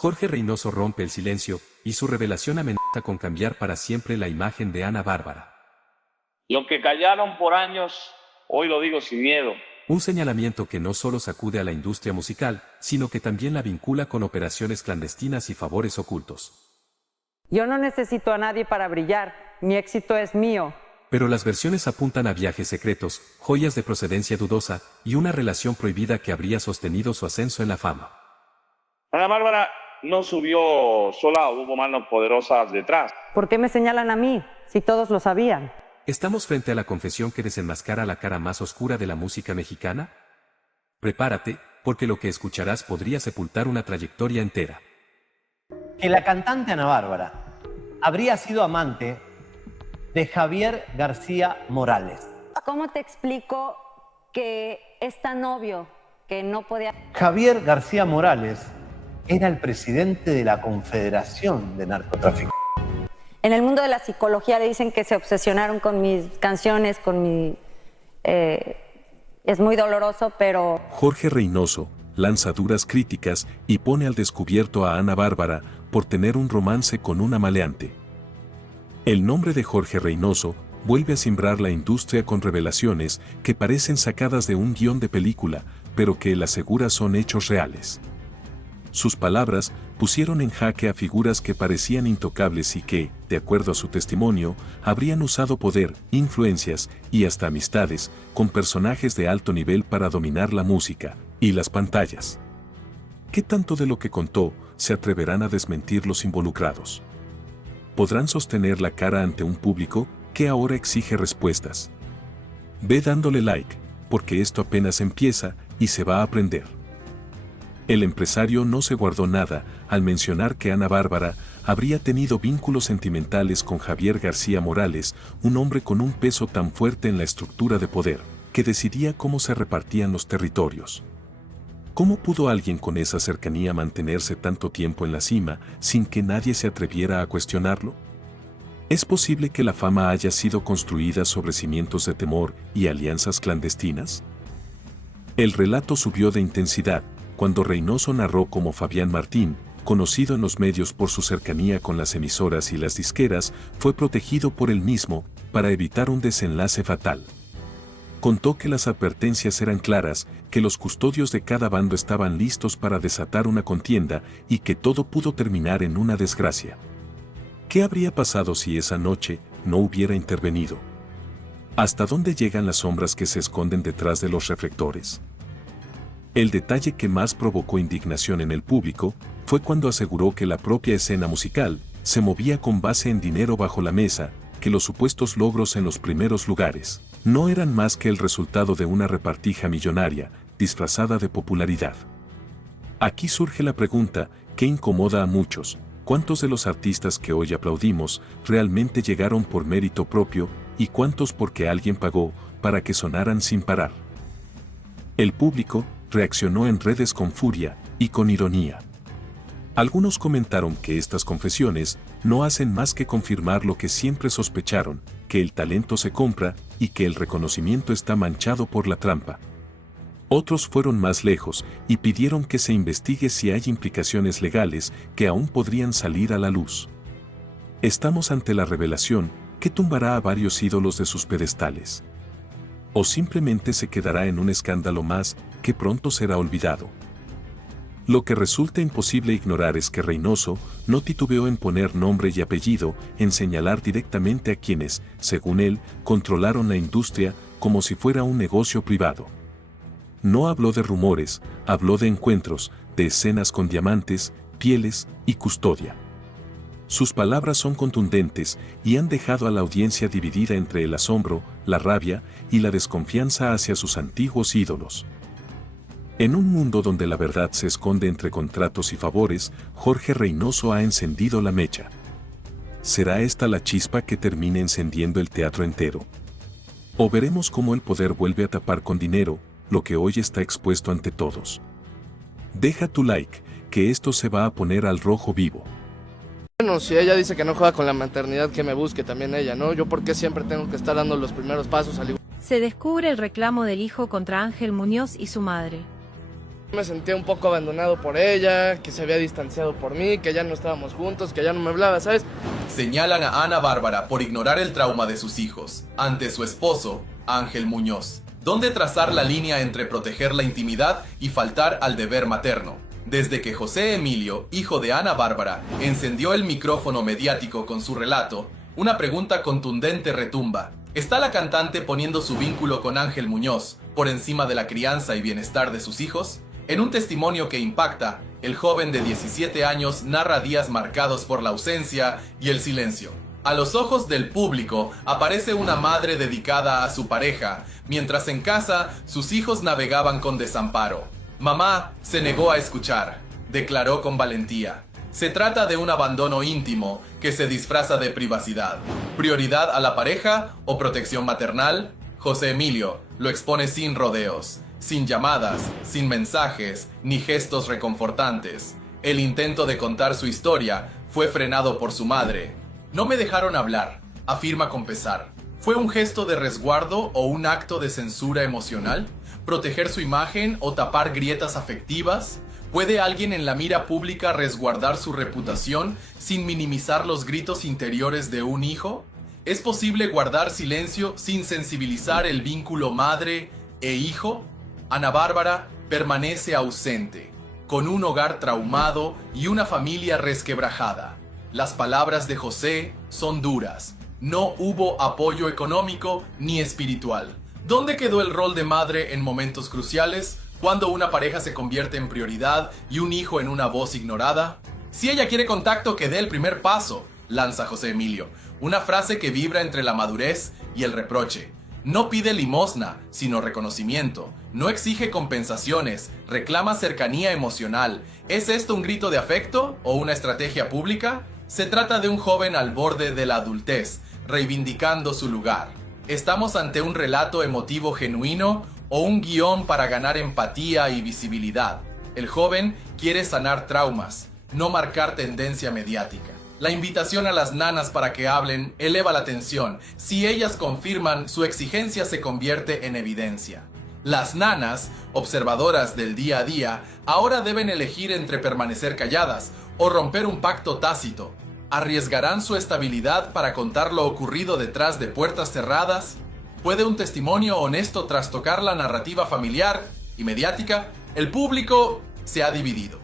Jorge Reinoso rompe el silencio, y su revelación amenaza con cambiar para siempre la imagen de Ana Bárbara. Lo que callaron por años, hoy lo digo sin miedo. Un señalamiento que no solo sacude a la industria musical, sino que también la vincula con operaciones clandestinas y favores ocultos. Yo no necesito a nadie para brillar, mi éxito es mío. Pero las versiones apuntan a viajes secretos, joyas de procedencia dudosa, y una relación prohibida que habría sostenido su ascenso en la fama. Ana Bárbara no subió sola, hubo manos poderosas detrás. ¿Por qué me señalan a mí, si todos lo sabían? ¿Estamos frente a la confesión que desenmascara la cara más oscura de la música mexicana? Prepárate, porque lo que escucharás podría sepultar una trayectoria entera. Que la cantante Ana Bárbara habría sido amante de Javier García Morales. ¿Cómo te explico que es tan obvio que no podía? Javier García Morales era el presidente de la Confederación de Narcotráfico. En el mundo de la psicología le dicen que se obsesionaron con mis canciones, con mi... es muy doloroso, pero... Jorge Reinoso lanza duras críticas y pone al descubierto a Ana Bárbara por tener un romance con una maleante. El nombre de Jorge Reinoso vuelve a simbrar la industria con revelaciones que parecen sacadas de un guión de película, pero que él asegura son hechos reales. Sus palabras pusieron en jaque a figuras que parecían intocables y que, de acuerdo a su testimonio, habrían usado poder, influencias y hasta amistades con personajes de alto nivel para dominar la música y las pantallas. ¿Qué tanto de lo que contó se atreverán a desmentir los involucrados? ¿Podrán sostener la cara ante un público que ahora exige respuestas? Ve dándole like, porque esto apenas empieza y se va a aprender. El empresario no se guardó nada al mencionar que Ana Bárbara habría tenido vínculos sentimentales con Javier García Morales, un hombre con un peso tan fuerte en la estructura de poder, que decidía cómo se repartían los territorios. ¿Cómo pudo alguien con esa cercanía mantenerse tanto tiempo en la cima sin que nadie se atreviera a cuestionarlo? ¿Es posible que la fama haya sido construida sobre cimientos de temor y alianzas clandestinas? El relato subió de intensidad cuando Reinoso narró cómo Fabián Martín, conocido en los medios por su cercanía con las emisoras y las disqueras, fue protegido por él mismo para evitar un desenlace fatal. Contó que las advertencias eran claras, que los custodios de cada bando estaban listos para desatar una contienda y que todo pudo terminar en una desgracia. ¿Qué habría pasado si esa noche no hubiera intervenido? ¿Hasta dónde llegan las sombras que se esconden detrás de los reflectores? El detalle que más provocó indignación en el público fue cuando aseguró que la propia escena musical se movía con base en dinero bajo la mesa, que los supuestos logros en los primeros lugares no eran más que el resultado de una repartija millonaria, disfrazada de popularidad. Aquí surge la pregunta que incomoda a muchos: ¿cuántos de los artistas que hoy aplaudimos realmente llegaron por mérito propio y cuántos porque alguien pagó para que sonaran sin parar? El público reaccionó en redes con furia y con ironía. Algunos comentaron que estas confesiones no hacen más que confirmar lo que siempre sospecharon, que el talento se compra y que el reconocimiento está manchado por la trampa. Otros fueron más lejos y pidieron que se investigue si hay implicaciones legales que aún podrían salir a la luz. Estamos ante la revelación que tumbará a varios ídolos de sus pedestales. ¿O simplemente se quedará en un escándalo más que pronto será olvidado? Lo que resulta imposible ignorar es que Reinoso no titubeó en poner nombre y apellido, en señalar directamente a quienes, según él, controlaron la industria como si fuera un negocio privado. No habló de rumores, habló de encuentros, de escenas con diamantes, pieles y custodia. Sus palabras son contundentes y han dejado a la audiencia dividida entre el asombro, la rabia y la desconfianza hacia sus antiguos ídolos. En un mundo donde la verdad se esconde entre contratos y favores, Jorge Reinoso ha encendido la mecha. ¿Será esta la chispa que termine encendiendo el teatro entero? ¿O veremos cómo el poder vuelve a tapar con dinero lo que hoy está expuesto ante todos? Deja tu like, que esto se va a poner al rojo vivo. Bueno, si ella dice que no juega con la maternidad, que me busque también ella, ¿no? Yo porque siempre tengo que estar dando los primeros pasos al igual. Se descubre el reclamo del hijo contra Ángel Muñoz y su madre. Me sentía un poco abandonado por ella, que se había distanciado por mí, que ya no estábamos juntos, que ya no me hablaba, ¿sabes? Señalan a Ana Bárbara por ignorar el trauma de sus hijos ante su esposo, Ángel Muñoz. ¿Dónde trazar la línea entre proteger la intimidad y faltar al deber materno? Desde que José Emilio, hijo de Ana Bárbara, encendió el micrófono mediático con su relato, una pregunta contundente retumba. ¿Está la cantante poniendo su vínculo con Ángel Muñoz por encima de la crianza y bienestar de sus hijos? En un testimonio que impacta, el joven de 17 años narra días marcados por la ausencia y el silencio. A los ojos del público aparece una madre dedicada a su pareja, mientras en casa sus hijos navegaban con desamparo. Mamá se negó a escuchar, declaró con valentía. Se trata de un abandono íntimo que se disfraza de privacidad. ¿Prioridad a la pareja o protección maternal? José Emilio lo expone sin rodeos, sin llamadas, sin mensajes, ni gestos reconfortantes. El intento de contar su historia fue frenado por su madre. No me dejaron hablar, afirma con pesar. ¿Fue un gesto de resguardo o un acto de censura emocional? ¿Proteger su imagen o tapar grietas afectivas? ¿Puede alguien en la mira pública resguardar su reputación sin minimizar los gritos interiores de un hijo? ¿Es posible guardar silencio sin sensibilizar el vínculo madre e hijo? Ana Bárbara permanece ausente, con un hogar traumado y una familia resquebrajada. Las palabras de José son duras. No hubo apoyo económico ni espiritual. ¿Dónde quedó el rol de madre en momentos cruciales? ¿Cuando una pareja se convierte en prioridad y un hijo en una voz ignorada? Si ella quiere contacto, que dé el primer paso, lanza José Emilio. Una frase que vibra entre la madurez y el reproche. No pide limosna, sino reconocimiento. No exige compensaciones, reclama cercanía emocional. ¿Es esto un grito de afecto o una estrategia pública? Se trata de un joven al borde de la adultez, reivindicando su lugar. ¿Estamos ante un relato emotivo genuino o un guión para ganar empatía y visibilidad? El joven quiere sanar traumas, no marcar tendencia mediática. La invitación a las nanas para que hablen eleva la tensión. Si ellas confirman, su exigencia se convierte en evidencia. Las nanas, observadoras del día a día, ahora deben elegir entre permanecer calladas o romper un pacto tácito. ¿Arriesgarán su estabilidad para contar lo ocurrido detrás de puertas cerradas? ¿Puede un testimonio honesto trastocar la narrativa familiar y mediática? El público se ha dividido.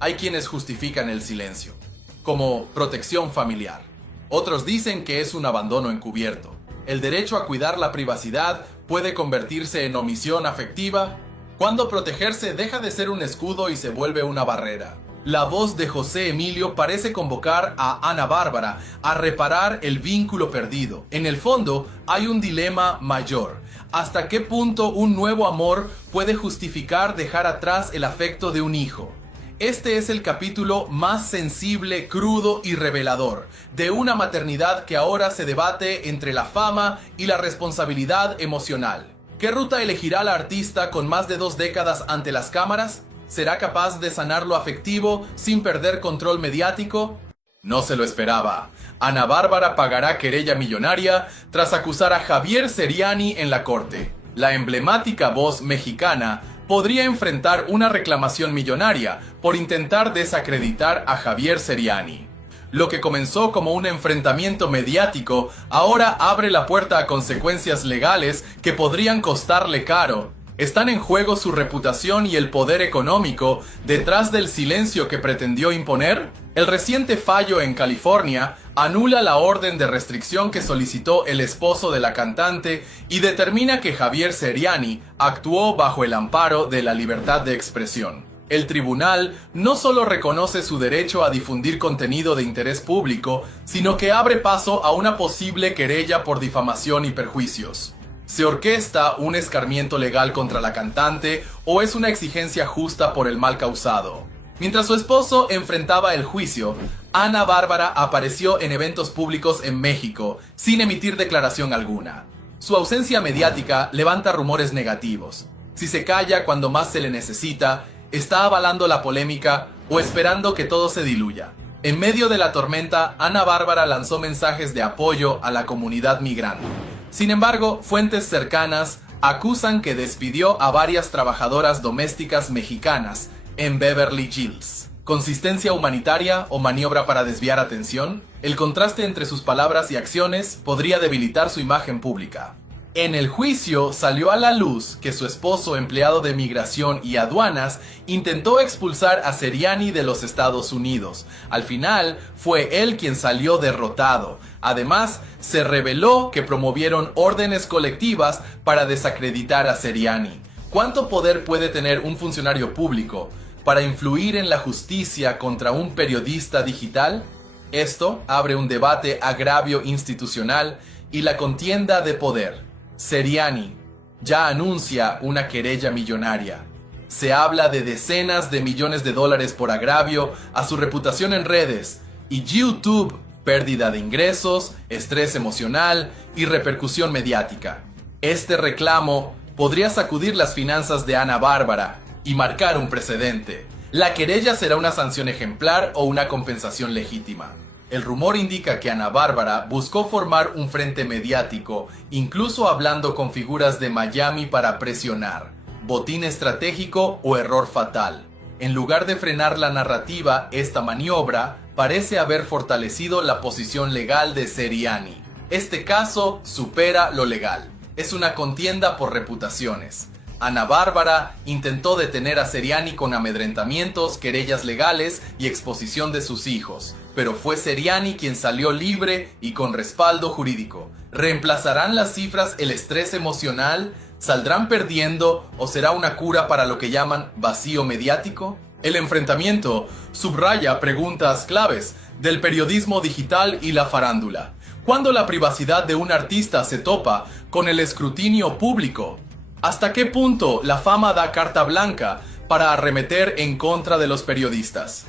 Hay quienes justifican el silencio como protección familiar. Otros dicen que es un abandono encubierto. ¿El derecho a cuidar la privacidad puede convertirse en omisión afectiva? ¿Cuándo protegerse deja de ser un escudo y se vuelve una barrera? La voz de José Emilio parece convocar a Ana Bárbara a reparar el vínculo perdido. En el fondo, hay un dilema mayor. ¿Hasta qué punto un nuevo amor puede justificar dejar atrás el afecto de un hijo? Este es el capítulo más sensible, crudo y revelador de una maternidad que ahora se debate entre la fama y la responsabilidad emocional. ¿Qué ruta elegirá la artista con más de 2 décadas ante las cámaras? ¿Será capaz de sanar lo afectivo sin perder control mediático? No se lo esperaba. Ana Bárbara pagará querella millonaria tras acusar a Javier Seriani en la corte. La emblemática voz mexicana podría enfrentar una reclamación millonaria por intentar desacreditar a Javier Seriani. Lo que comenzó como un enfrentamiento mediático ahora abre la puerta a consecuencias legales que podrían costarle caro. ¿Están en juego su reputación y el poder económico detrás del silencio que pretendió imponer? El reciente fallo en California anula la orden de restricción que solicitó el esposo de la cantante y determina que Javier Seriani actuó bajo el amparo de la libertad de expresión. El tribunal no solo reconoce su derecho a difundir contenido de interés público, sino que abre paso a una posible querella por difamación y perjuicios. ¿Se orquesta un escarmiento legal contra la cantante o es una exigencia justa por el mal causado? Mientras su esposo enfrentaba el juicio, Ana Bárbara apareció en eventos públicos en México sin emitir declaración alguna. Su ausencia mediática levanta rumores negativos. Si se calla cuando más se le necesita, ¿está avalando la polémica o esperando que todo se diluya? En medio de la tormenta, Ana Bárbara lanzó mensajes de apoyo a la comunidad migrante. Sin embargo, fuentes cercanas acusan que despidió a varias trabajadoras domésticas mexicanas en Beverly Hills. ¿Consistencia humanitaria o maniobra para desviar atención? El contraste entre sus palabras y acciones podría debilitar su imagen pública. En el juicio salió a la luz que su esposo, empleado de migración y aduanas, intentó expulsar a Seriani de los Estados Unidos. Al final, fue él quien salió derrotado. Además, se reveló que promovieron órdenes colectivas para desacreditar a Seriani. ¿Cuánto poder puede tener un funcionario público para influir en la justicia contra un periodista digital? Esto abre un debate agravio institucional y la contienda de poder. Seriani ya anuncia una querella millonaria. Se habla de decenas de millones de dólares por agravio a su reputación en redes y YouTube, pérdida de ingresos, estrés emocional y repercusión mediática. Este reclamo podría sacudir las finanzas de Ana Bárbara y marcar un precedente. La querella será una sanción ejemplar o una compensación legítima. El rumor indica que Ana Bárbara buscó formar un frente mediático, incluso hablando con figuras de Miami para presionar. Botín estratégico o error fatal. En lugar de frenar la narrativa, esta maniobra parece haber fortalecido la posición legal de Seriani. Este caso supera lo legal. Es una contienda por reputaciones. Ana Bárbara intentó detener a Seriani con amedrentamientos, querellas legales y exposición de sus hijos, pero fue Seriani quien salió libre y con respaldo jurídico. ¿Reemplazarán las cifras el estrés emocional? ¿Saldrán perdiendo o será una cura para lo que llaman vacío mediático? El enfrentamiento subraya preguntas claves del periodismo digital y la farándula. ¿Cuándo la privacidad de un artista se topa con el escrutinio público? ¿Hasta qué punto la fama da carta blanca para arremeter en contra de los periodistas?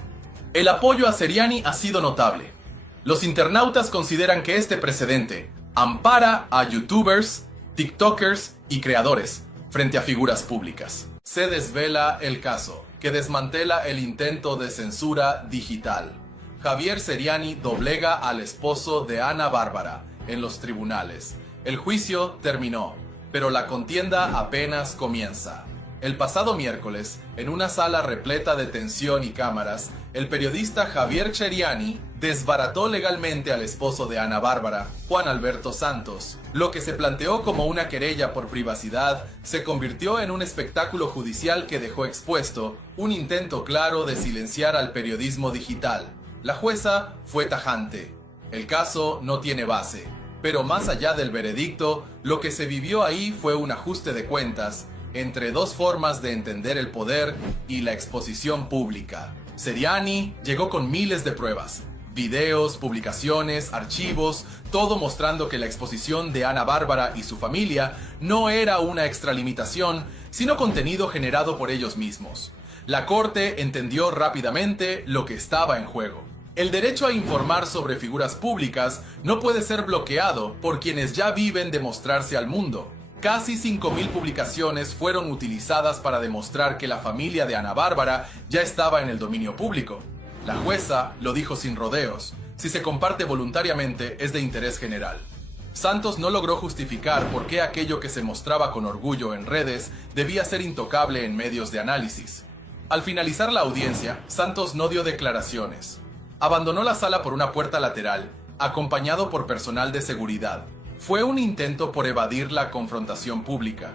El apoyo a Seriani ha sido notable. Los internautas consideran que este precedente ampara a youtubers, tiktokers y creadores frente a figuras públicas. Se desvela el caso, que desmantela el intento de censura digital. Javier Seriani doblega al esposo de Ana Bárbara en los tribunales. El juicio terminó, pero la contienda apenas comienza. El pasado miércoles, en una sala repleta de tensión y cámaras, el periodista Javier Seriani desbarató legalmente al esposo de Ana Bárbara, Juan Alberto Santos. Lo que se planteó como una querella por privacidad se convirtió en un espectáculo judicial que dejó expuesto un intento claro de silenciar al periodismo digital. La jueza fue tajante. El caso no tiene base, pero más allá del veredicto, lo que se vivió ahí fue un ajuste de cuentas entre dos formas de entender el poder y la exposición pública. Seriani llegó con miles de pruebas, videos, publicaciones, archivos, todo mostrando que la exposición de Ana Bárbara y su familia no era una extralimitación, sino contenido generado por ellos mismos. La corte entendió rápidamente lo que estaba en juego. El derecho a informar sobre figuras públicas no puede ser bloqueado por quienes ya viven de mostrarse al mundo. Casi 5.000 publicaciones fueron utilizadas para demostrar que la familia de Ana Bárbara ya estaba en el dominio público. La jueza lo dijo sin rodeos: si se comparte voluntariamente es de interés general. Santos no logró justificar por qué aquello que se mostraba con orgullo en redes debía ser intocable en medios de análisis. Al finalizar la audiencia, Santos no dio declaraciones. Abandonó la sala por una puerta lateral, acompañado por personal de seguridad. ¿Fue un intento por evadir la confrontación pública?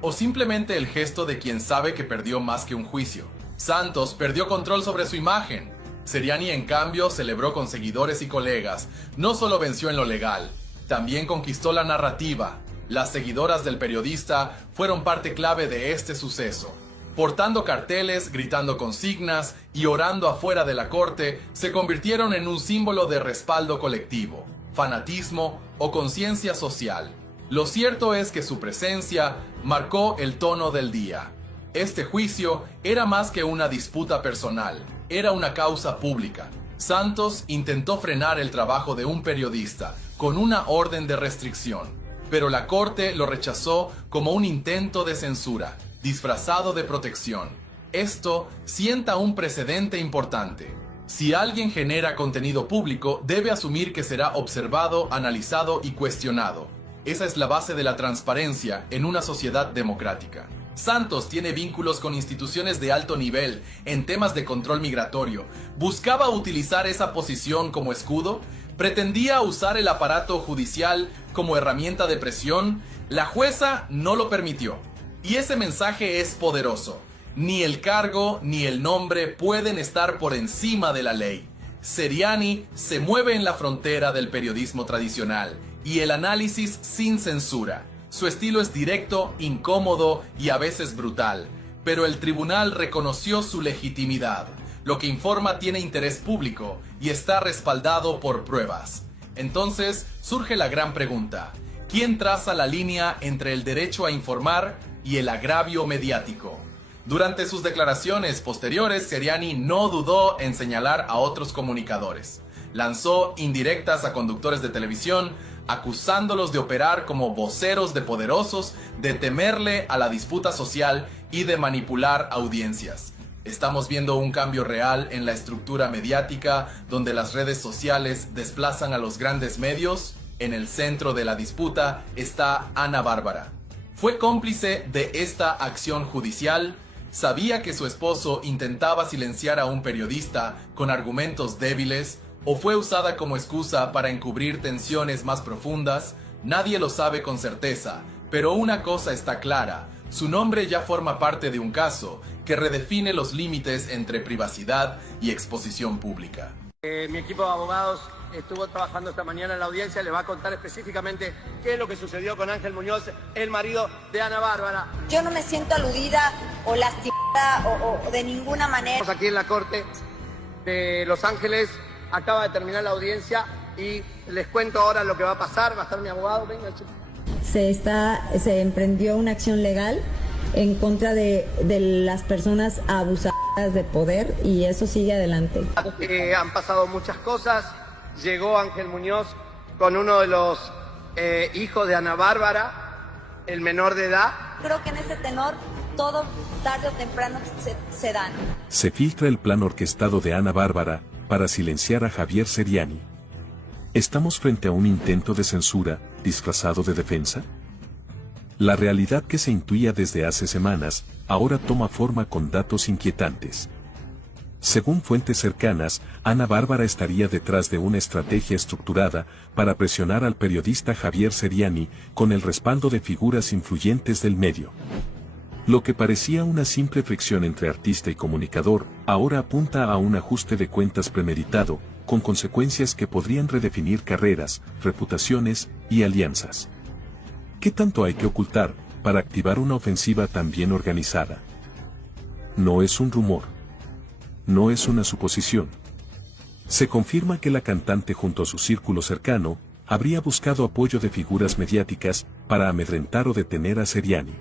¿O simplemente el gesto de quien sabe que perdió más que un juicio? Santos perdió control sobre su imagen. Seriani, en cambio, celebró con seguidores y colegas. No solo venció en lo legal, también conquistó la narrativa. Las seguidoras del periodista fueron parte clave de este suceso. Portando carteles, gritando consignas y orando afuera de la corte, se convirtieron en un símbolo de respaldo colectivo, fanatismo o conciencia social. Lo cierto es que su presencia marcó el tono del día. Este juicio era más que una disputa personal, era una causa pública. Santos intentó frenar el trabajo de un periodista con una orden de restricción, pero la corte lo rechazó como un intento de censura, disfrazado de protección. Esto sienta un precedente importante. Si alguien genera contenido público, debe asumir que será observado, analizado y cuestionado. Esa es la base de la transparencia en una sociedad democrática. Santos tiene vínculos con instituciones de alto nivel en temas de control migratorio. ¿Buscaba utilizar esa posición como escudo? ¿Pretendía usar el aparato judicial como herramienta de presión? La jueza no lo permitió. Y ese mensaje es poderoso. Ni el cargo ni el nombre pueden estar por encima de la ley. Seriani se mueve en la frontera del periodismo tradicional y el análisis sin censura. Su estilo es directo, incómodo y a veces brutal, pero el tribunal reconoció su legitimidad. Lo que informa tiene interés público y está respaldado por pruebas. Entonces surge la gran pregunta: ¿quién traza la línea entre el derecho a informar y el agravio mediático? Durante sus declaraciones posteriores, Seriani no dudó en señalar a otros comunicadores. Lanzó indirectas a conductores de televisión, acusándolos de operar como voceros de poderosos, de temerle a la disputa social y de manipular audiencias. Estamos viendo un cambio real en la estructura mediática, donde las redes sociales desplazan a los grandes medios. En el centro de la disputa está Ana Bárbara. Fue cómplice de esta acción judicial. Sabía que su esposo intentaba silenciar a un periodista con argumentos débiles, o fue usada como excusa para encubrir tensiones más profundas. Nadie lo sabe con certeza, pero una cosa está clara: su nombre ya forma parte de un caso que redefine los límites entre privacidad y exposición pública. Mi equipo de abogados estuvo trabajando esta mañana en la audiencia, le va a contar específicamente qué es lo que sucedió con Ángel Muñoz, el marido de Ana Bárbara. Yo no me siento aludida o lastimada o de ninguna manera. Estamos aquí en la Corte de Los Ángeles, acaba de terminar la audiencia y les cuento ahora lo que va a pasar. Va a estar mi abogado, venga, chico. Se emprendió una acción legal en contra de las personas abusadas de poder y eso sigue adelante. Han pasado muchas cosas. Llegó Ángel Muñoz con uno de los hijos de Ana Bárbara, el menor de edad. Creo que en ese tenor todo tarde o temprano se dan. Se filtra el plan orquestado de Ana Bárbara para silenciar a Javier Seriani. ¿Estamos frente a un intento de censura disfrazado de defensa? La realidad que se intuía desde hace semanas ahora toma forma con datos inquietantes. Según fuentes cercanas, Ana Bárbara estaría detrás de una estrategia estructurada para presionar al periodista Javier Seriani con el respaldo de figuras influyentes del medio. Lo que parecía una simple fricción entre artista y comunicador, ahora apunta a un ajuste de cuentas premeditado, con consecuencias que podrían redefinir carreras, reputaciones y alianzas. ¿Qué tanto hay que ocultar para activar una ofensiva tan bien organizada? No es un rumor. No es una suposición. Se confirma que la cantante junto a su círculo cercano habría buscado apoyo de figuras mediáticas para amedrentar o detener a Seriani.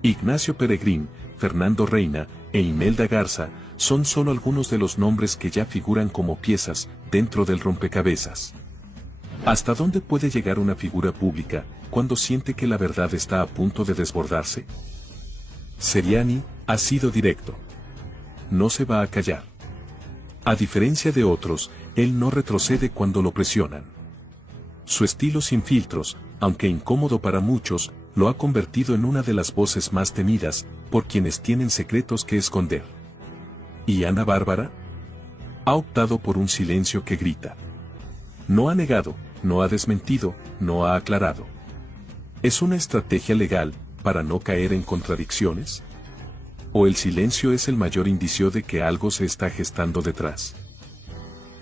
Ignacio Peregrín, Fernando Reina e Imelda Garza son solo algunos de los nombres que ya figuran como piezas dentro del rompecabezas. ¿Hasta dónde puede llegar una figura pública cuando siente que la verdad está a punto de desbordarse? Seriani ha sido directo. No se va a callar. A diferencia de otros, él no retrocede cuando lo presionan. Su estilo sin filtros, aunque incómodo para muchos, lo ha convertido en una de las voces más temidas por quienes tienen secretos que esconder. ¿Y Ana Bárbara? Ha optado por un silencio que grita. No ha negado, no ha desmentido, no ha aclarado. ¿Es una estrategia legal para no caer en contradicciones? ¿O el silencio es el mayor indicio de que algo se está gestando detrás?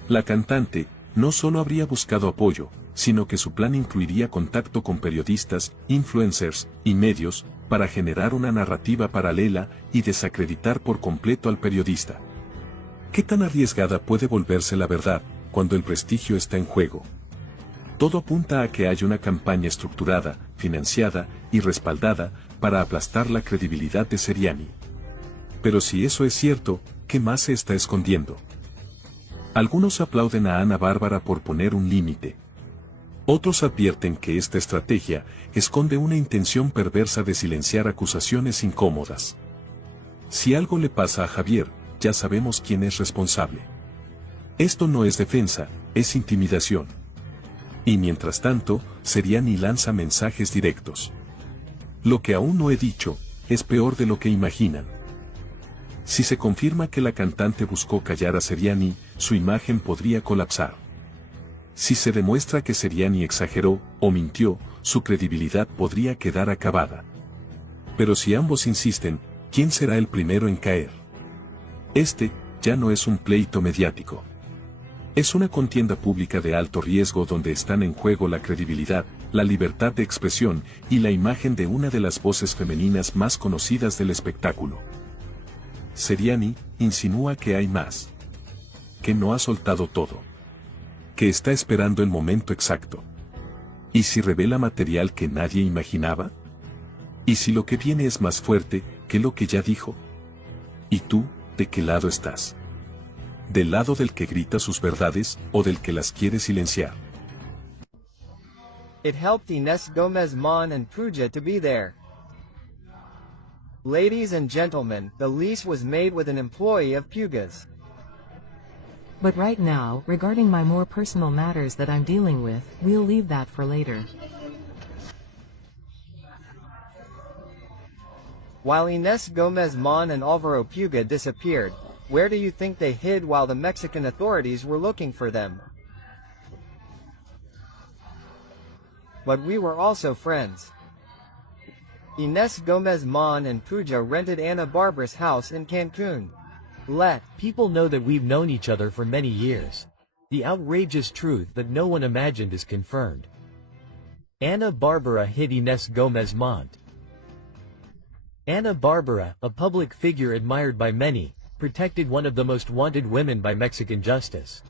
La cantante no solo habría buscado apoyo, sino que su plan incluiría contacto con periodistas, influencers y medios, para generar una narrativa paralela y desacreditar por completo al periodista. ¿Qué tan arriesgada puede volverse la verdad cuando el prestigio está en juego? Todo apunta a que hay una campaña estructurada, financiada y respaldada para aplastar la credibilidad de Seriani. Pero si eso es cierto, ¿qué más se está escondiendo? Algunos aplauden a Ana Bárbara por poner un límite. Otros advierten que esta estrategia esconde una intención perversa de silenciar acusaciones incómodas. Si algo le pasa a Javier, ya sabemos quién es responsable. Esto no es defensa, es intimidación. Y mientras tanto, Seriani lanza mensajes directos. Lo que aún no he dicho, es peor de lo que imaginan. Si se confirma que la cantante buscó callar a Seriani, su imagen podría colapsar. Si se demuestra que Seriani exageró o mintió, su credibilidad podría quedar acabada. Pero si ambos insisten, ¿quién será el primero en caer? Este, ya no es un pleito mediático. Es una contienda pública de alto riesgo donde están en juego la credibilidad, la libertad de expresión y la imagen de una de las voces femeninas más conocidas del espectáculo. Seriani insinúa que hay más. Que no ha soltado todo. Que está esperando el momento exacto. ¿Y si revela material que nadie imaginaba? ¿Y si lo que viene es más fuerte que lo que ya dijo? ¿Y tú, de qué lado estás? ¿Del lado del que grita sus verdades o del que las quiere silenciar? It helped Inés Gómez Mon and Pruja to be there. Ladies and gentlemen, the lease was made with an employee of Puga's. But right now, regarding my more personal matters that I'm dealing with, we'll leave that for later. While Inés Gómez Mon and Álvaro Puga disappeared, where do you think they hid while the Mexican authorities were looking for them? But we were also friends. Inés Gómez Mon and Pruja rented Ana Barbara's house in Cancun. People know that we've known each other for many years. The outrageous truth that no one imagined is confirmed. Ana Barbara hid Inés Gómez Mon. Ana Barbara, a public figure admired by many, protected one of the most wanted women by Mexican justice.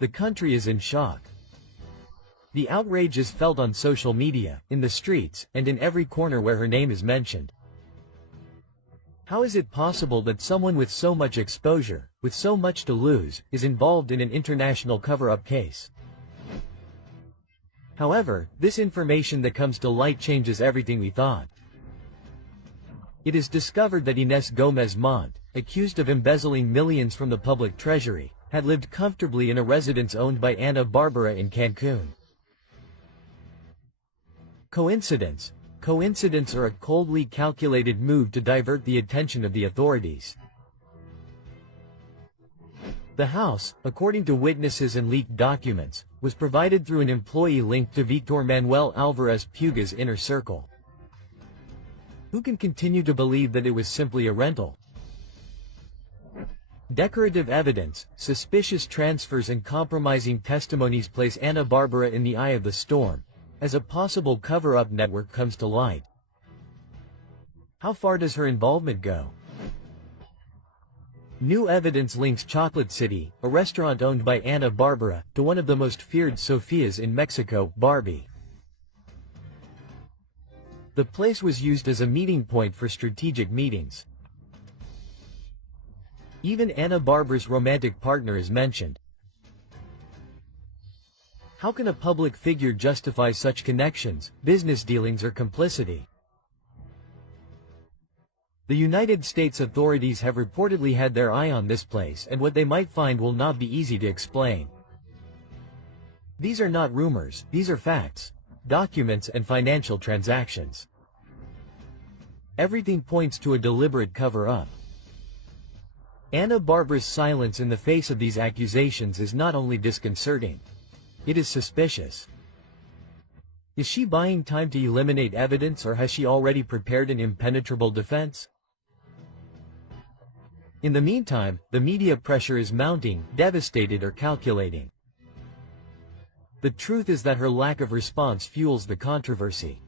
The country is in shock. The outrage is felt on social media, in the streets, and in every corner where her name is mentioned. How is it possible that someone with so much exposure, with so much to lose, is involved in an international cover-up case? However, this information that comes to light changes everything we thought. It is discovered that Inés Gómez Mon, accused of embezzling millions from the public treasury, had lived comfortably in a residence owned by Ana Barbara in Cancun. Coincidence? Coincidence or a coldly calculated move to divert the attention of the authorities? The house, according to witnesses and leaked documents, was provided through an employee linked to Victor Manuel Alvarez Puga's inner circle. Who can continue to believe that it was simply a rental? Decorative evidence, suspicious transfers and compromising testimonies place Ana Barbara in the eye of the storm, as a possible cover-up network comes to light. How far does her involvement go? New evidence links Chocolate City, a restaurant owned by Ana Barbara, to one of the most feared Sofias in Mexico, Barbie. The place was used as a meeting point for strategic meetings. Even Ana Barbara's romantic partner is mentioned. How can a public figure justify such connections, business dealings or complicity? The United States authorities have reportedly had their eye on this place, and what they might find will not be easy to explain. These are not rumors, these are facts, documents and financial transactions. Everything points to a deliberate cover-up. Ana Barbara's silence in the face of these accusations is not only disconcerting, it is suspicious. Is she buying time to eliminate evidence, or has she already prepared an impenetrable defense? In the meantime, the media pressure is mounting, devastated or calculating. The truth is that her lack of response fuels the controversy.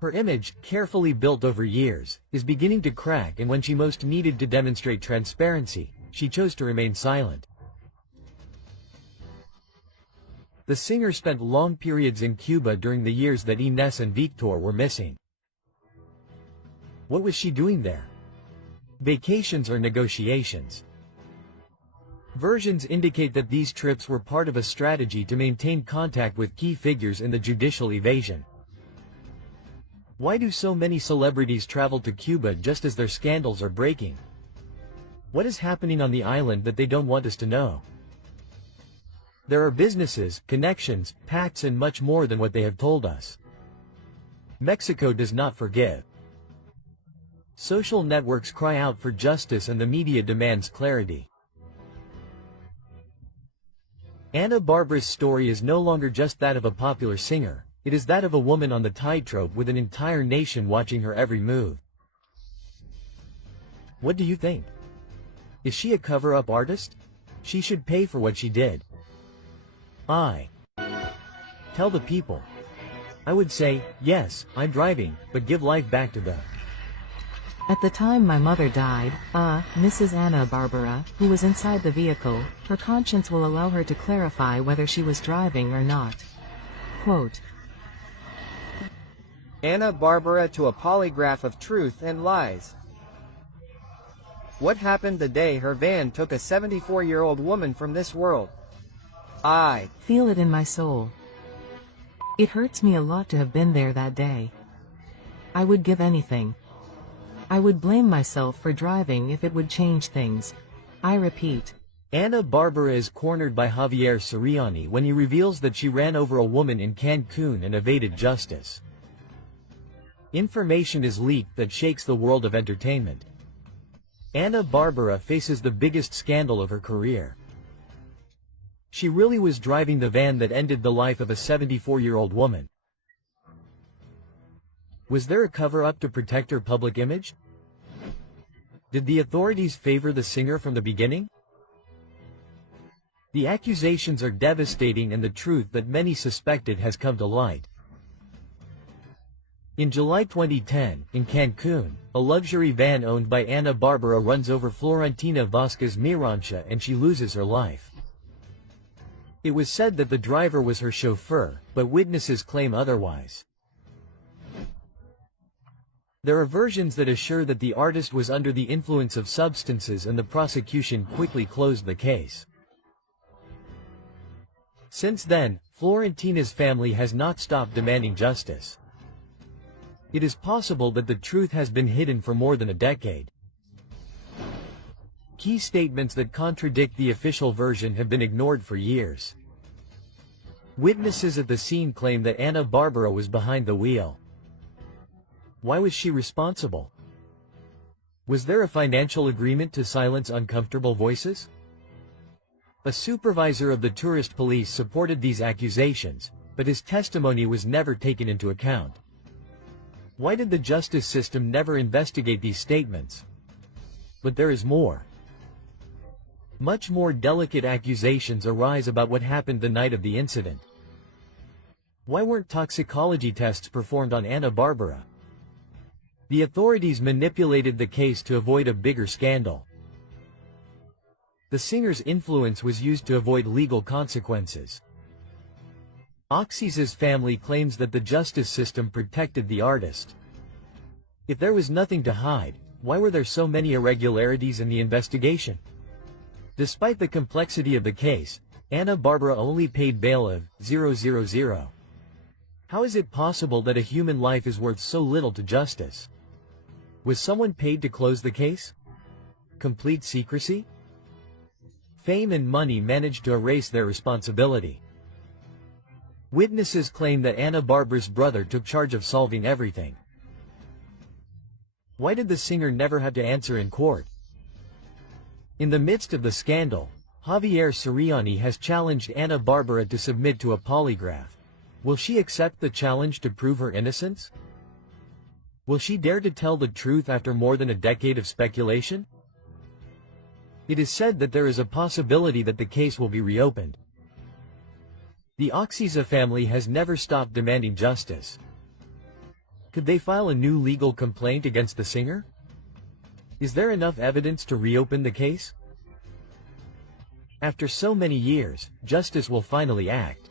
Her image, carefully built over years, is beginning to crack, and when she most needed to demonstrate transparency, she chose to remain silent. The singer spent long periods in Cuba during the years that Inés and Victor were missing. What was she doing there? Vacations or negotiations? Versions indicate that these trips were part of a strategy to maintain contact with key figures in the judicial evasion. Why do so many celebrities travel to Cuba just as their scandals are breaking? What is happening on the island that they don't want us to know? There are businesses, connections, pacts and much more than what they have told us. Mexico does not forgive. Social networks cry out for justice and the media demands clarity. Ana Barbara's story is no longer just that of a popular singer, it is that of a woman on the tightrope with an entire nation watching her every move. What do you think? Is she a cover-up artist? She should pay for what she did. Tell the people. I would say, yes, I'm driving, but give life back to them. At the time my mother died, Mrs. Ana Bárbara, who was inside the vehicle, her conscience will allow her to clarify whether she was driving or not. Quote, Ana Bárbara to a polygraph of truth and lies. What happened the day her van took a 74-year-old woman from this world? I feel it in my soul. It hurts me a lot to have been there that day. I would give anything. I would blame myself for driving if it would change things. I repeat. Ana Bárbara is cornered by Javier Soriani when he reveals that she ran over a woman in Cancun and evaded justice. Information is leaked that shakes the world of entertainment. Ana Bárbara faces the biggest scandal of her career. She really was driving the van that ended the life of a 74-year-old woman. Was there a cover-up to protect her public image? Did the authorities favor the singer from the beginning? The accusations are devastating and the truth that many suspected has come to light. In July 2010, in Cancun, a luxury van owned by Ana Bárbara runs over Florentina Vázquez Mirancha and she loses her life. It was said that the driver was her chauffeur, but witnesses claim otherwise. There are versions that assure that the artist was under the influence of substances and the prosecution quickly closed the case. Since then, Florentina's family has not stopped demanding justice. It is possible that the truth has been hidden for more than a decade. Key statements that contradict the official version have been ignored for years. Witnesses at the scene claim that Ana Bárbara was behind the wheel. Why was she responsible? Was there a financial agreement to silence uncomfortable voices? A supervisor of the tourist police supported these accusations, but his testimony was never taken into account. Why did the justice system never investigate these statements? But there is more. Much more delicate accusations arise about what happened the night of the incident. Why weren't toxicology tests performed on Ana Bárbara? The authorities manipulated the case to avoid a bigger scandal. The singer's influence was used to avoid legal consequences. Oxys's family claims that the justice system protected the artist. If there was nothing to hide, why were there so many irregularities in the investigation? Despite the complexity of the case, Ana Bárbara only paid bail of 000. How is it possible that a human life is worth so little to justice? Was someone paid to close the case? Complete secrecy? Fame and money managed to erase their responsibility. Witnesses claim that Ana Bárbara's brother took charge of solving everything. Why did the singer never have to answer in court? In the midst of the scandal, Javier Soriani has challenged Ana Bárbara to submit to a polygraph. Will she accept the challenge to prove her innocence? Will she dare to tell the truth after more than a decade of speculation? It is said that there is a possibility that the case will be reopened. The Oxisa family has never stopped demanding justice. Could they file a new legal complaint against the singer? Is there enough evidence to reopen the case? After so many years, justice will finally act.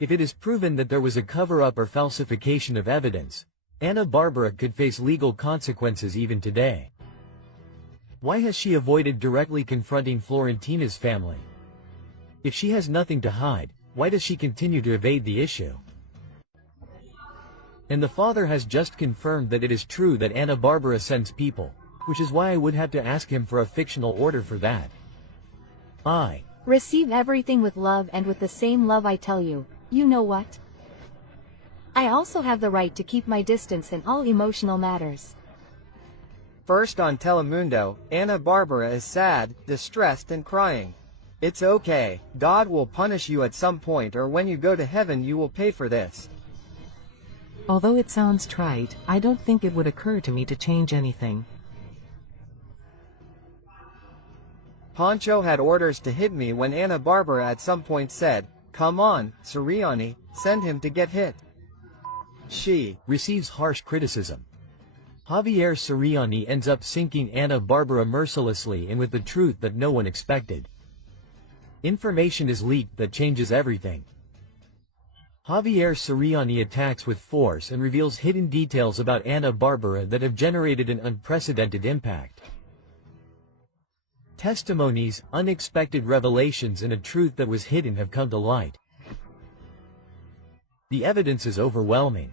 If it is proven that there was a cover-up or falsification of evidence, Ana Bárbara could face legal consequences even today. Why has she avoided directly confronting Florentina's family? If she has nothing to hide, why does she continue to evade the issue? And the father has just confirmed that it is true that Ana Bárbara sends people, which is why I would have to ask him for a fictional order for that. Receive everything with love and with the same love I tell you, you know what? I also have the right to keep my distance in all emotional matters. First on Telemundo, Ana Bárbara is sad, distressed and crying. It's okay, God will punish you at some point, or when you go to heaven you will pay for this. Although it sounds trite, I don't think it would occur to me to change anything. Pancho had orders to hit me when Ana Bárbara at some point said, "Come on, Sirianni, send him to get hit." She receives harsh criticism. Javier Sirianni ends up sinking Ana Bárbara mercilessly and with the truth that no one expected. Information is leaked that changes everything. Javier Sirianni attacks with force and reveals hidden details about Ana Bárbara that have generated an unprecedented impact. Testimonies, unexpected revelations and a truth that was hidden have come to light. The evidence is overwhelming.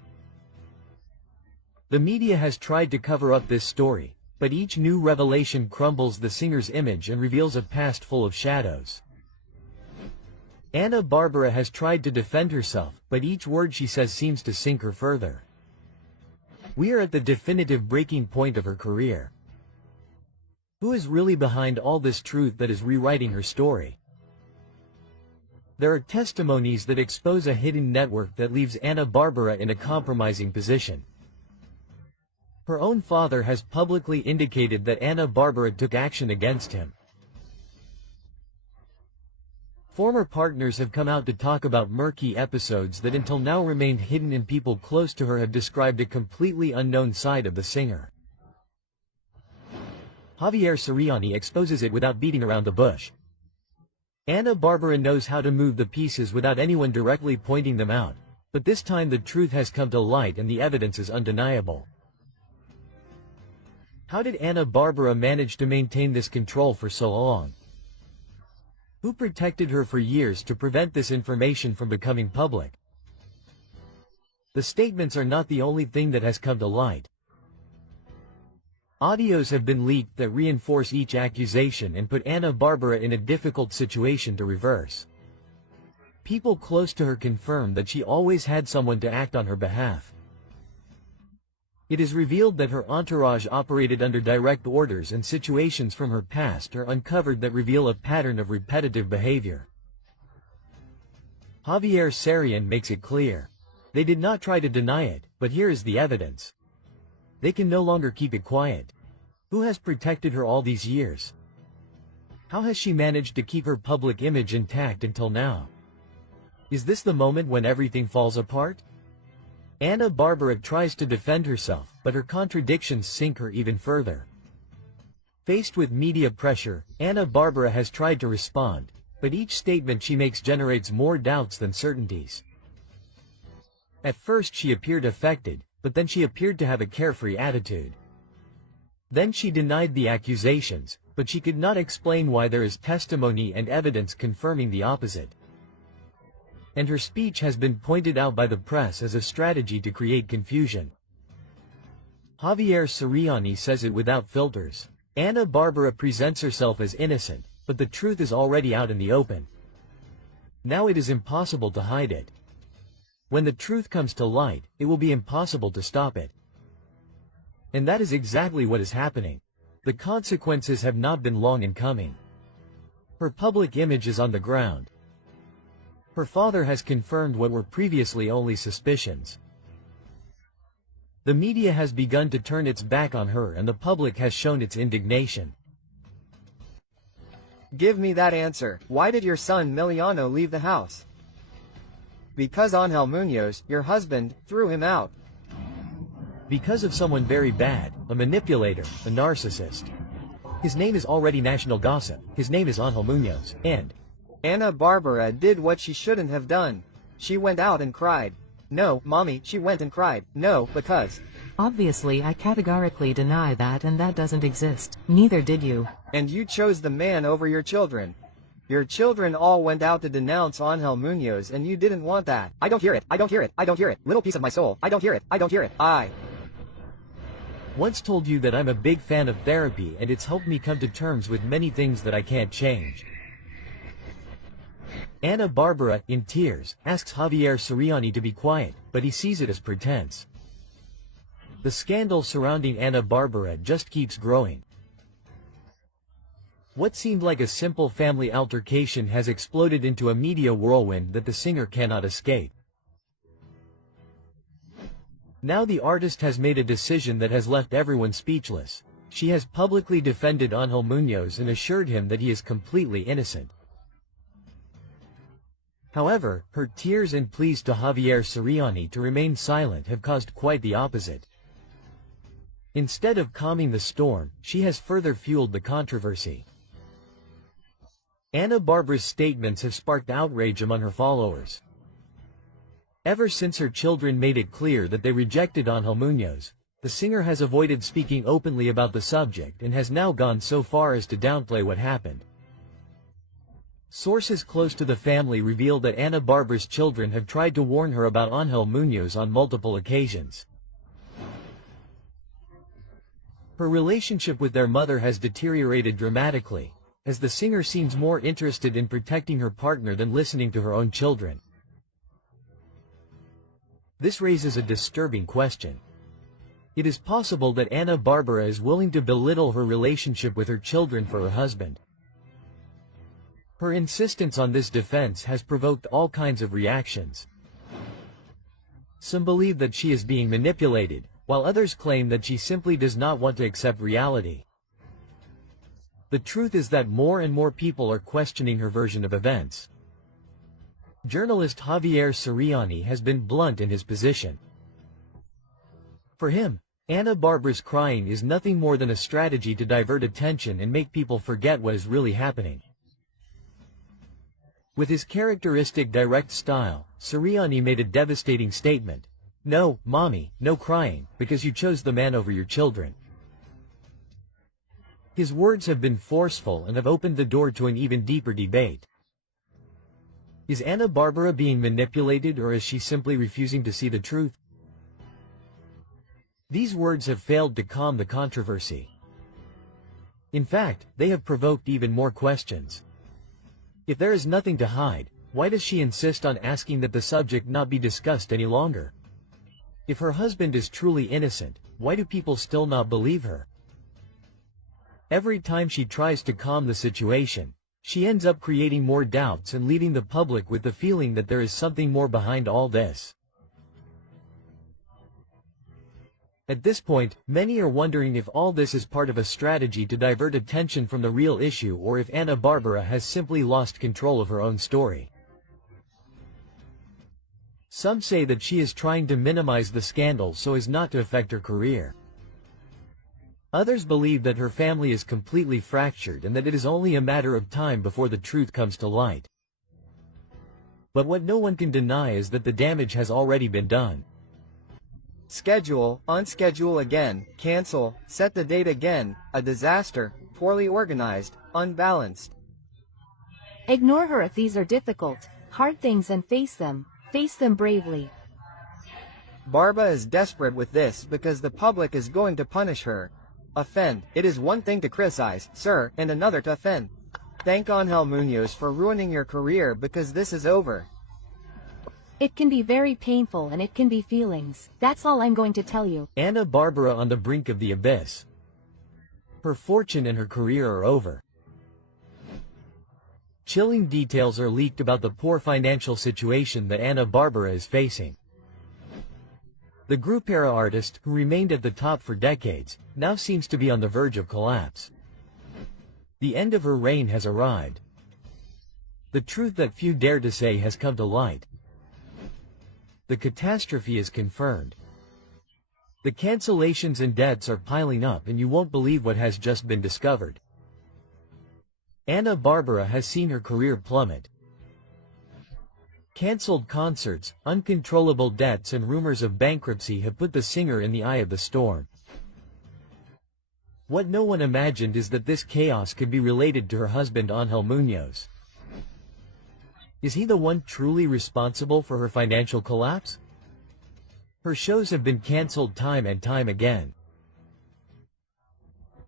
The media has tried to cover up this story, but each new revelation crumbles the singer's image and reveals a past full of shadows. Ana Bárbara has tried to defend herself, but each word she says seems to sink her further. We are at the definitive breaking point of her career. Who is really behind all this truth that is rewriting her story? There are testimonies that expose a hidden network that leaves Ana Bárbara in a compromising position. Her own father has publicly indicated that Ana Bárbara took action against him. Former partners have come out to talk about murky episodes that until now remained hidden, and people close to her have described a completely unknown side of the singer. Javier Sirianni exposes it without beating around the bush. Ana Bárbara knows how to move the pieces without anyone directly pointing them out, but this time the truth has come to light and the evidence is undeniable. How did Ana Bárbara manage to maintain this control for so long? Who protected her for years to prevent this information from becoming public? The statements are not the only thing that has come to light. Audios have been leaked that reinforce each accusation and put Ana Bárbara in a difficult situation to reverse. People close to her confirm that she always had someone to act on her behalf. It is revealed that her entourage operated under direct orders, and situations from her past are uncovered that reveal a pattern of repetitive behavior. Javier Sirianni makes it clear. They did not try to deny it, but here is the evidence. They can no longer keep it quiet. Who has protected her all these years? How has she managed to keep her public image intact until now? Is this the moment when everything falls apart? Ana Bárbara tries to defend herself, but her contradictions sink her even further. Faced with media pressure, Ana Bárbara has tried to respond, but each statement she makes generates more doubts than certainties. At first she appeared affected, but then she appeared to have a carefree attitude. Then she denied the accusations, but she could not explain why there is testimony and evidence confirming the opposite. And her speech has been pointed out by the press as a strategy to create confusion. Javier Sirianni says it without filters. Ana Bárbara presents herself as innocent, but the truth is already out in the open. Now it is impossible to hide it. When the truth comes to light, it will be impossible to stop it. And that is exactly what is happening. The consequences have not been long in coming. Her public image is on the ground. Her father has confirmed what were previously only suspicions. The media has begun to turn its back on her, and the public has shown its indignation. Give me that answer. Why did your son Miliano leave the house? Because Ángel Muñoz, your husband, threw him out. Because of someone very bad, a manipulator, a narcissist. His name is already national gossip. His name is Ángel Muñoz, and Ana Bárbara did what she shouldn't have done. She went out and cried. No, mommy, she went and cried. No, because... Obviously I categorically deny that, and that doesn't exist. Neither did you. And you chose the man over your children. Your children all went out to denounce Ángel Muñoz, and you didn't want that. I don't hear it. I don't hear it. I don't hear it. Little piece of my soul. I don't hear it. I don't hear it. I once told you that I'm a big fan of therapy, and it's helped me come to terms with many things that I can't change. Ana Bárbara, in tears, asks Javier Soriani to be quiet, but he sees it as pretense. The scandal surrounding Ana Bárbara just keeps growing. What seemed like a simple family altercation has exploded into a media whirlwind that the singer cannot escape. Now the artist has made a decision that has left everyone speechless. She has publicly defended Ángel Muñoz and assured him that he is completely innocent. However, her tears and pleas to Javier Soriani to remain silent have caused quite the opposite. Instead of calming the storm, she has further fueled the controversy. Ana Bárbara's statements have sparked outrage among her followers. Ever since her children made it clear that they rejected Ángel Muñoz, the singer has avoided speaking openly about the subject and has now gone so far as to downplay what happened. Sources close to the family reveal that Ana Bárbara's children have tried to warn her about Ángel Muñoz on multiple occasions. Her relationship with their mother has deteriorated dramatically, as the singer seems more interested in protecting her partner than listening to her own children. This raises a disturbing question. It is possible that Ana Bárbara is willing to belittle her relationship with her children for her husband. Her insistence on this defense has provoked all kinds of reactions. Some believe that she is being manipulated, while others claim that she simply does not want to accept reality. The truth is that more and more people are questioning her version of events. Journalist Javier Soriani has been blunt in his position. For him, Ana Bárbara's crying is nothing more than a strategy to divert attention and make people forget what is really happening. With his characteristic direct style, Soriani made a devastating statement. "No, mommy, no crying, because you chose the man over your children." His words have been forceful and have opened the door to an even deeper debate. Is Ana Bárbara being manipulated, or is she simply refusing to see the truth? These words have failed to calm the controversy. In fact, they have provoked even more questions. If there is nothing to hide, why does she insist on asking that the subject not be discussed any longer? If her husband is truly innocent, why do people still not believe her? Every time she tries to calm the situation, she ends up creating more doubts and leaving the public with the feeling that there is something more behind all this. At this point, many are wondering if all this is part of a strategy to divert attention from the real issue, or if Ana Bárbara has simply lost control of her own story. Some say that she is trying to minimize the scandal so as not to affect her career. Others believe that her family is completely fractured and that it is only a matter of time before the truth comes to light. But what no one can deny is that the damage has already been done. Schedule, unschedule again, cancel, set the date again, a disaster, poorly organized, unbalanced. Ignore her if these are difficult, hard things and face them bravely. Barba is desperate with this because the public is going to punish her. Offend, it is one thing to criticize, sir, and another to offend. Thank Ángel Muñoz for ruining your career because this is over. It can be very painful and it can be feelings. That's all I'm going to tell you. Ana Bárbara on the brink of the abyss. Her fortune and her career are over. Chilling details are leaked about the poor financial situation that Ana Bárbara is facing. The group-era artist, who remained at the top for decades, now seems to be on the verge of collapse. The end of her reign has arrived. The truth that few dare to say has come to light. The catastrophe is confirmed. The cancellations and debts are piling up and you won't believe what has just been discovered. Ana Bárbara has seen her career plummet. Cancelled concerts, uncontrollable debts and rumors of bankruptcy have put the singer in the eye of the storm. What no one imagined is that this chaos could be related to her husband Ángel Muñoz. Is he the one truly responsible for her financial collapse? Her shows have been cancelled time and time again.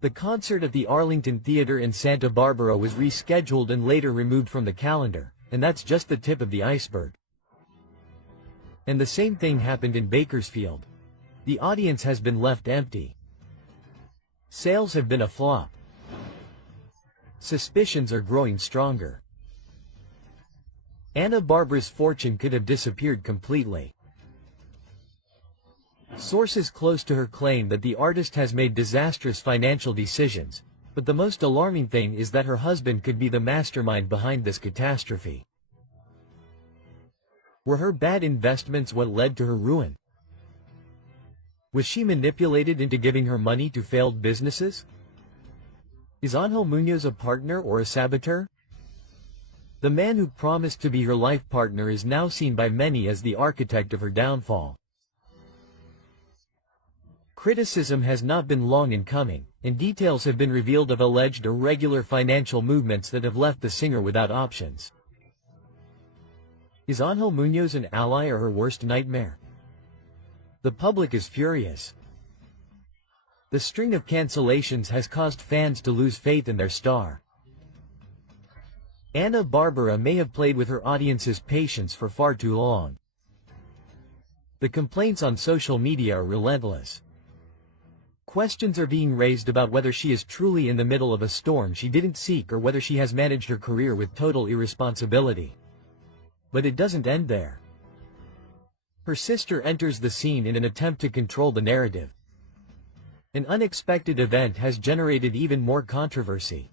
The concert at the Arlington Theater in Santa Barbara was rescheduled and later removed from the calendar, and that's just the tip of the iceberg. And the same thing happened in Bakersfield. The audience has been left empty. Sales have been a flop. Suspicions are growing stronger. Ana Barbara's fortune could have disappeared completely. Sources close to her claim that the artist has made disastrous financial decisions, but the most alarming thing is that her husband could be the mastermind behind this catastrophe. Were her bad investments what led to her ruin? Was she manipulated into giving her money to failed businesses? Is Ángel Muñoz a partner or a saboteur? The man who promised to be her life partner is now seen by many as the architect of her downfall. Criticism has not been long in coming, and details have been revealed of alleged irregular financial movements that have left the singer without options. Is Ángel Muñoz an ally or her worst nightmare? The public is furious. The string of cancellations has caused fans to lose faith in their star. Ana Bárbara may have played with her audience's patience for far too long. The complaints on social media are relentless. Questions are being raised about whether she is truly in the middle of a storm she didn't seek or whether she has managed her career with total irresponsibility. But it doesn't end there. Her sister enters the scene in an attempt to control the narrative. An unexpected event has generated even more controversy.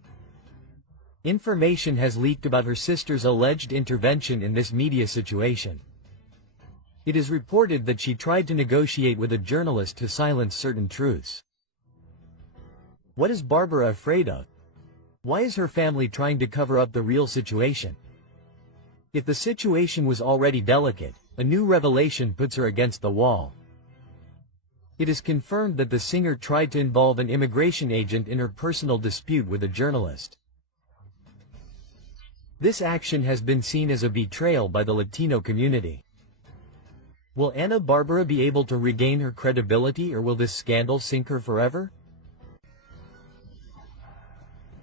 Information has leaked about her sister's alleged intervention in this media situation. It is reported that she tried to negotiate with a journalist to silence certain truths. What is Barbara afraid of? Why is her family trying to cover up the real situation? If the situation was already delicate, a new revelation puts her against the wall. It is confirmed that the singer tried to involve an immigration agent in her personal dispute with a journalist. This action has been seen as a betrayal by the Latino community. Will Ana Bárbara be able to regain her credibility, or will this scandal sink her forever?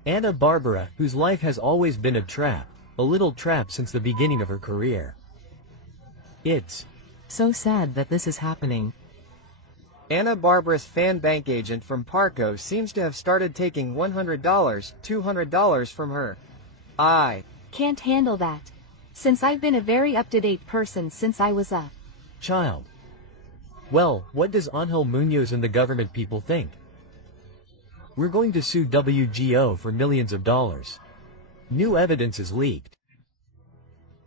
Ana Bárbara, whose life has always been a little trap since the beginning of her career. It's so sad that this is happening. Ana Bárbara's fan bank agent from Parco seems to have started taking $100, $200 from her. I can't handle that. Since I've been a very up-to-date person since I was a child. Well, what does Ángel Muñoz and the government people think? We're going to sue WGO for millions of dollars. New evidence is leaked.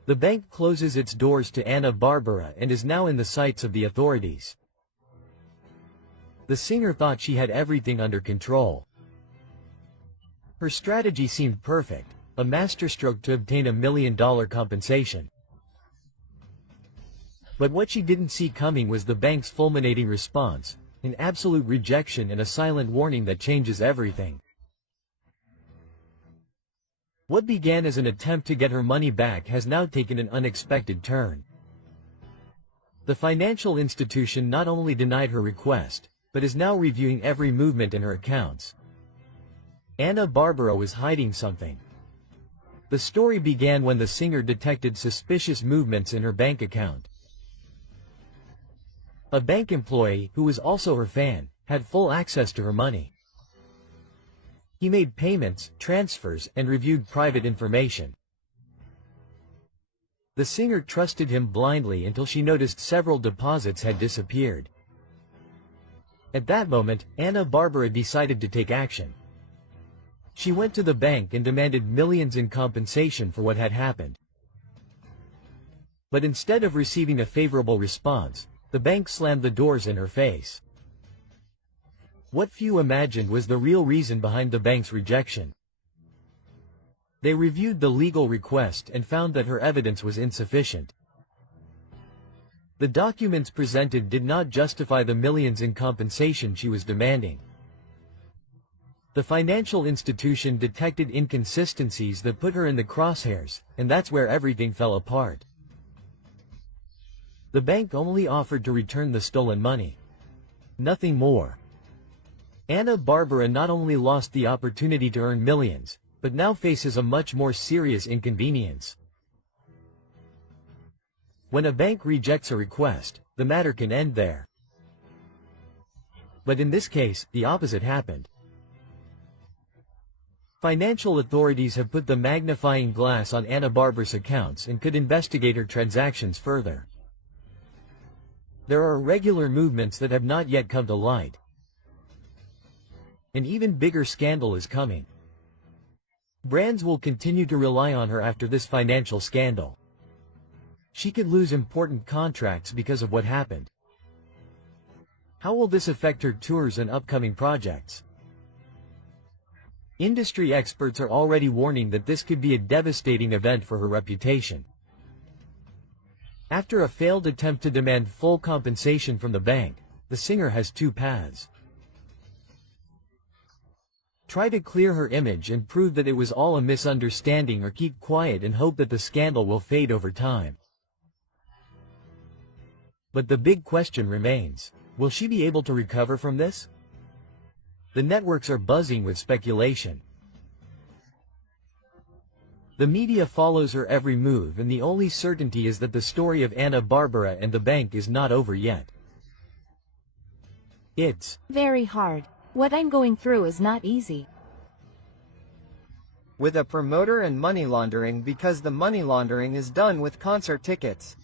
The bank closes its doors to Ana Bárbara and is now in the sights of the authorities. The singer thought she had everything under control. Her strategy seemed perfect, a masterstroke to obtain $1 million compensation. But what she didn't see coming was the bank's fulminating response, an absolute rejection and a silent warning that changes everything. What began as an attempt to get her money back has now taken an unexpected turn. The financial institution not only denied her request, but is now reviewing every movement in her accounts. Ana Bárbara was hiding something. The story began when the singer detected suspicious movements in her bank account. A bank employee, who was also her fan, had full access to her money. He made payments, transfers, and reviewed private information. The singer trusted him blindly until she noticed several deposits had disappeared. At that moment, Ana Bárbara decided to take action. She went to the bank and demanded millions in compensation for what had happened. But instead of receiving a favorable response, the bank slammed the doors in her face. What few imagined was the real reason behind the bank's rejection. They reviewed the legal request and found that her evidence was insufficient. The documents presented did not justify the millions in compensation she was demanding. The financial institution detected inconsistencies that put her in the crosshairs, and that's where everything fell apart. The bank only offered to return the stolen money. Nothing more. Ana Bárbara not only lost the opportunity to earn millions, but now faces a much more serious inconvenience. When a bank rejects a request, the matter can end there. But in this case, the opposite happened. Financial authorities have put the magnifying glass on Ana Bárbara's accounts and could investigate her transactions further. There are irregular movements that have not yet come to light. An even bigger scandal is coming. Brands will continue to rely on her after this financial scandal. She could lose important contracts because of what happened. How will this affect her tours and upcoming projects? Industry experts are already warning that this could be a devastating event for her reputation. After a failed attempt to demand full compensation from the bank, the singer has two paths. Try to clear her image and prove that it was all a misunderstanding, or keep quiet and hope that the scandal will fade over time. But the big question remains, will she be able to recover from this? The networks are buzzing with speculation. The media follows her every move, and the only certainty is that the story of Ana Bárbara and the bank is not over yet. It's very hard. What I'm going through is not easy. With a promoter and money laundering, because the money laundering is done with concert tickets.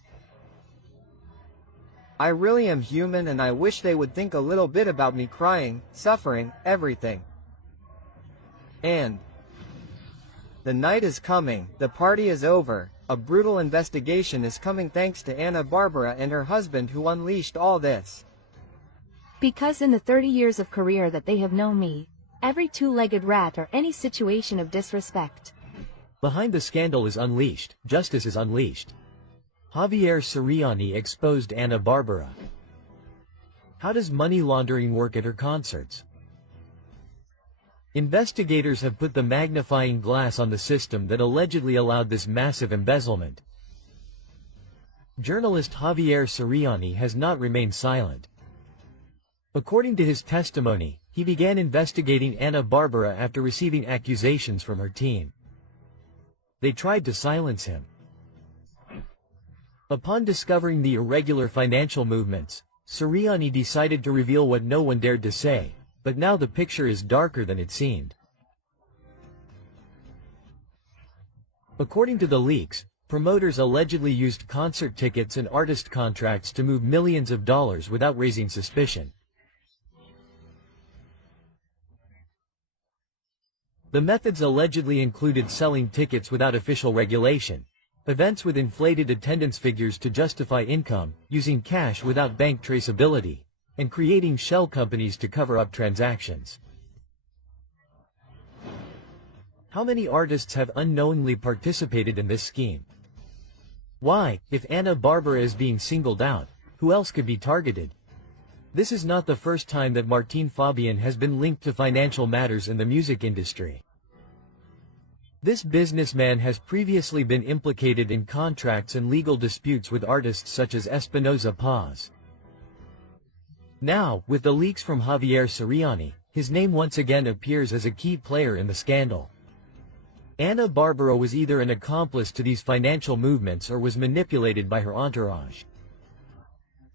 I really am human, and I wish they would think a little bit about me crying, suffering, everything. And the night is coming, the party is over, a brutal investigation is coming thanks to Ana Bárbara and her husband who unleashed all this. Because in the 30 years of career that they have known me, every two-legged rat or any situation of disrespect. Behind the scandal is unleashed, justice is unleashed. Javier Siriani exposed Ana Bárbara. How does money laundering work at her concerts? Investigators have put the magnifying glass on the system that allegedly allowed this massive embezzlement. Journalist Javier Siriani has not remained silent. According to his testimony, he began investigating Ana Bárbara after receiving accusations from her team. They tried to silence him. Upon discovering the irregular financial movements, Siriani decided to reveal what no one dared to say, but now the picture is darker than it seemed. According to the leaks, promoters allegedly used concert tickets and artist contracts to move millions of dollars without raising suspicion. The methods allegedly included selling tickets without official regulation, events with inflated attendance figures to justify income, using cash without bank traceability, and creating shell companies to cover up transactions. How many artists have unknowingly participated in this scheme? Why, if Ana Bárbara is being singled out, who else could be targeted? This is not the first time that Martín Fabián has been linked to financial matters in the music industry. This businessman has previously been implicated in contracts and legal disputes with artists such as Espinoza Paz. Now, with the leaks from Javier Siriani, his name once again appears as a key player in the scandal. Ana Bárbara was either an accomplice to these financial movements or was manipulated by her entourage.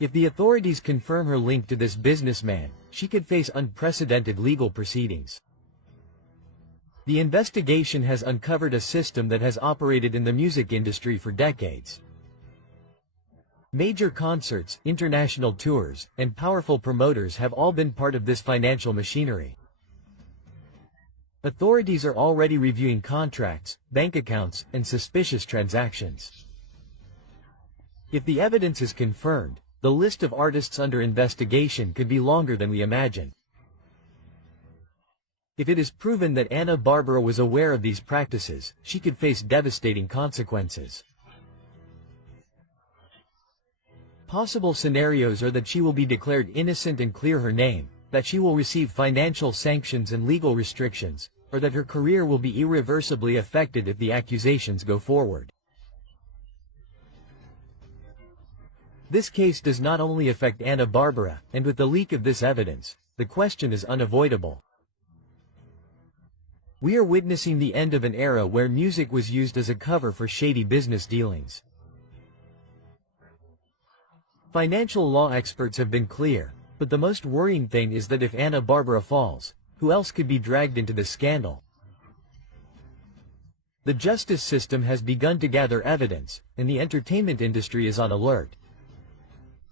If the authorities confirm her link to this businessman, she could face unprecedented legal proceedings. The investigation has uncovered a system that has operated in the music industry for decades. Major concerts, international tours, and powerful promoters have all been part of this financial machinery. Authorities are already reviewing contracts, bank accounts, and suspicious transactions. If the evidence is confirmed, the list of artists under investigation could be longer than we imagine. If it is proven that Ana Bárbara was aware of these practices, she could face devastating consequences. Possible scenarios are that she will be declared innocent and clear her name, that she will receive financial sanctions and legal restrictions, or that her career will be irreversibly affected if the accusations go forward. This case does not only affect Ana Bárbara, and with the leak of this evidence, the question is unavoidable. We are witnessing the end of an era where music was used as a cover for shady business dealings. Financial law experts have been clear, but the most worrying thing is that if Ana Bárbara falls, who else could be dragged into this scandal? The justice system has begun to gather evidence, and the entertainment industry is on alert.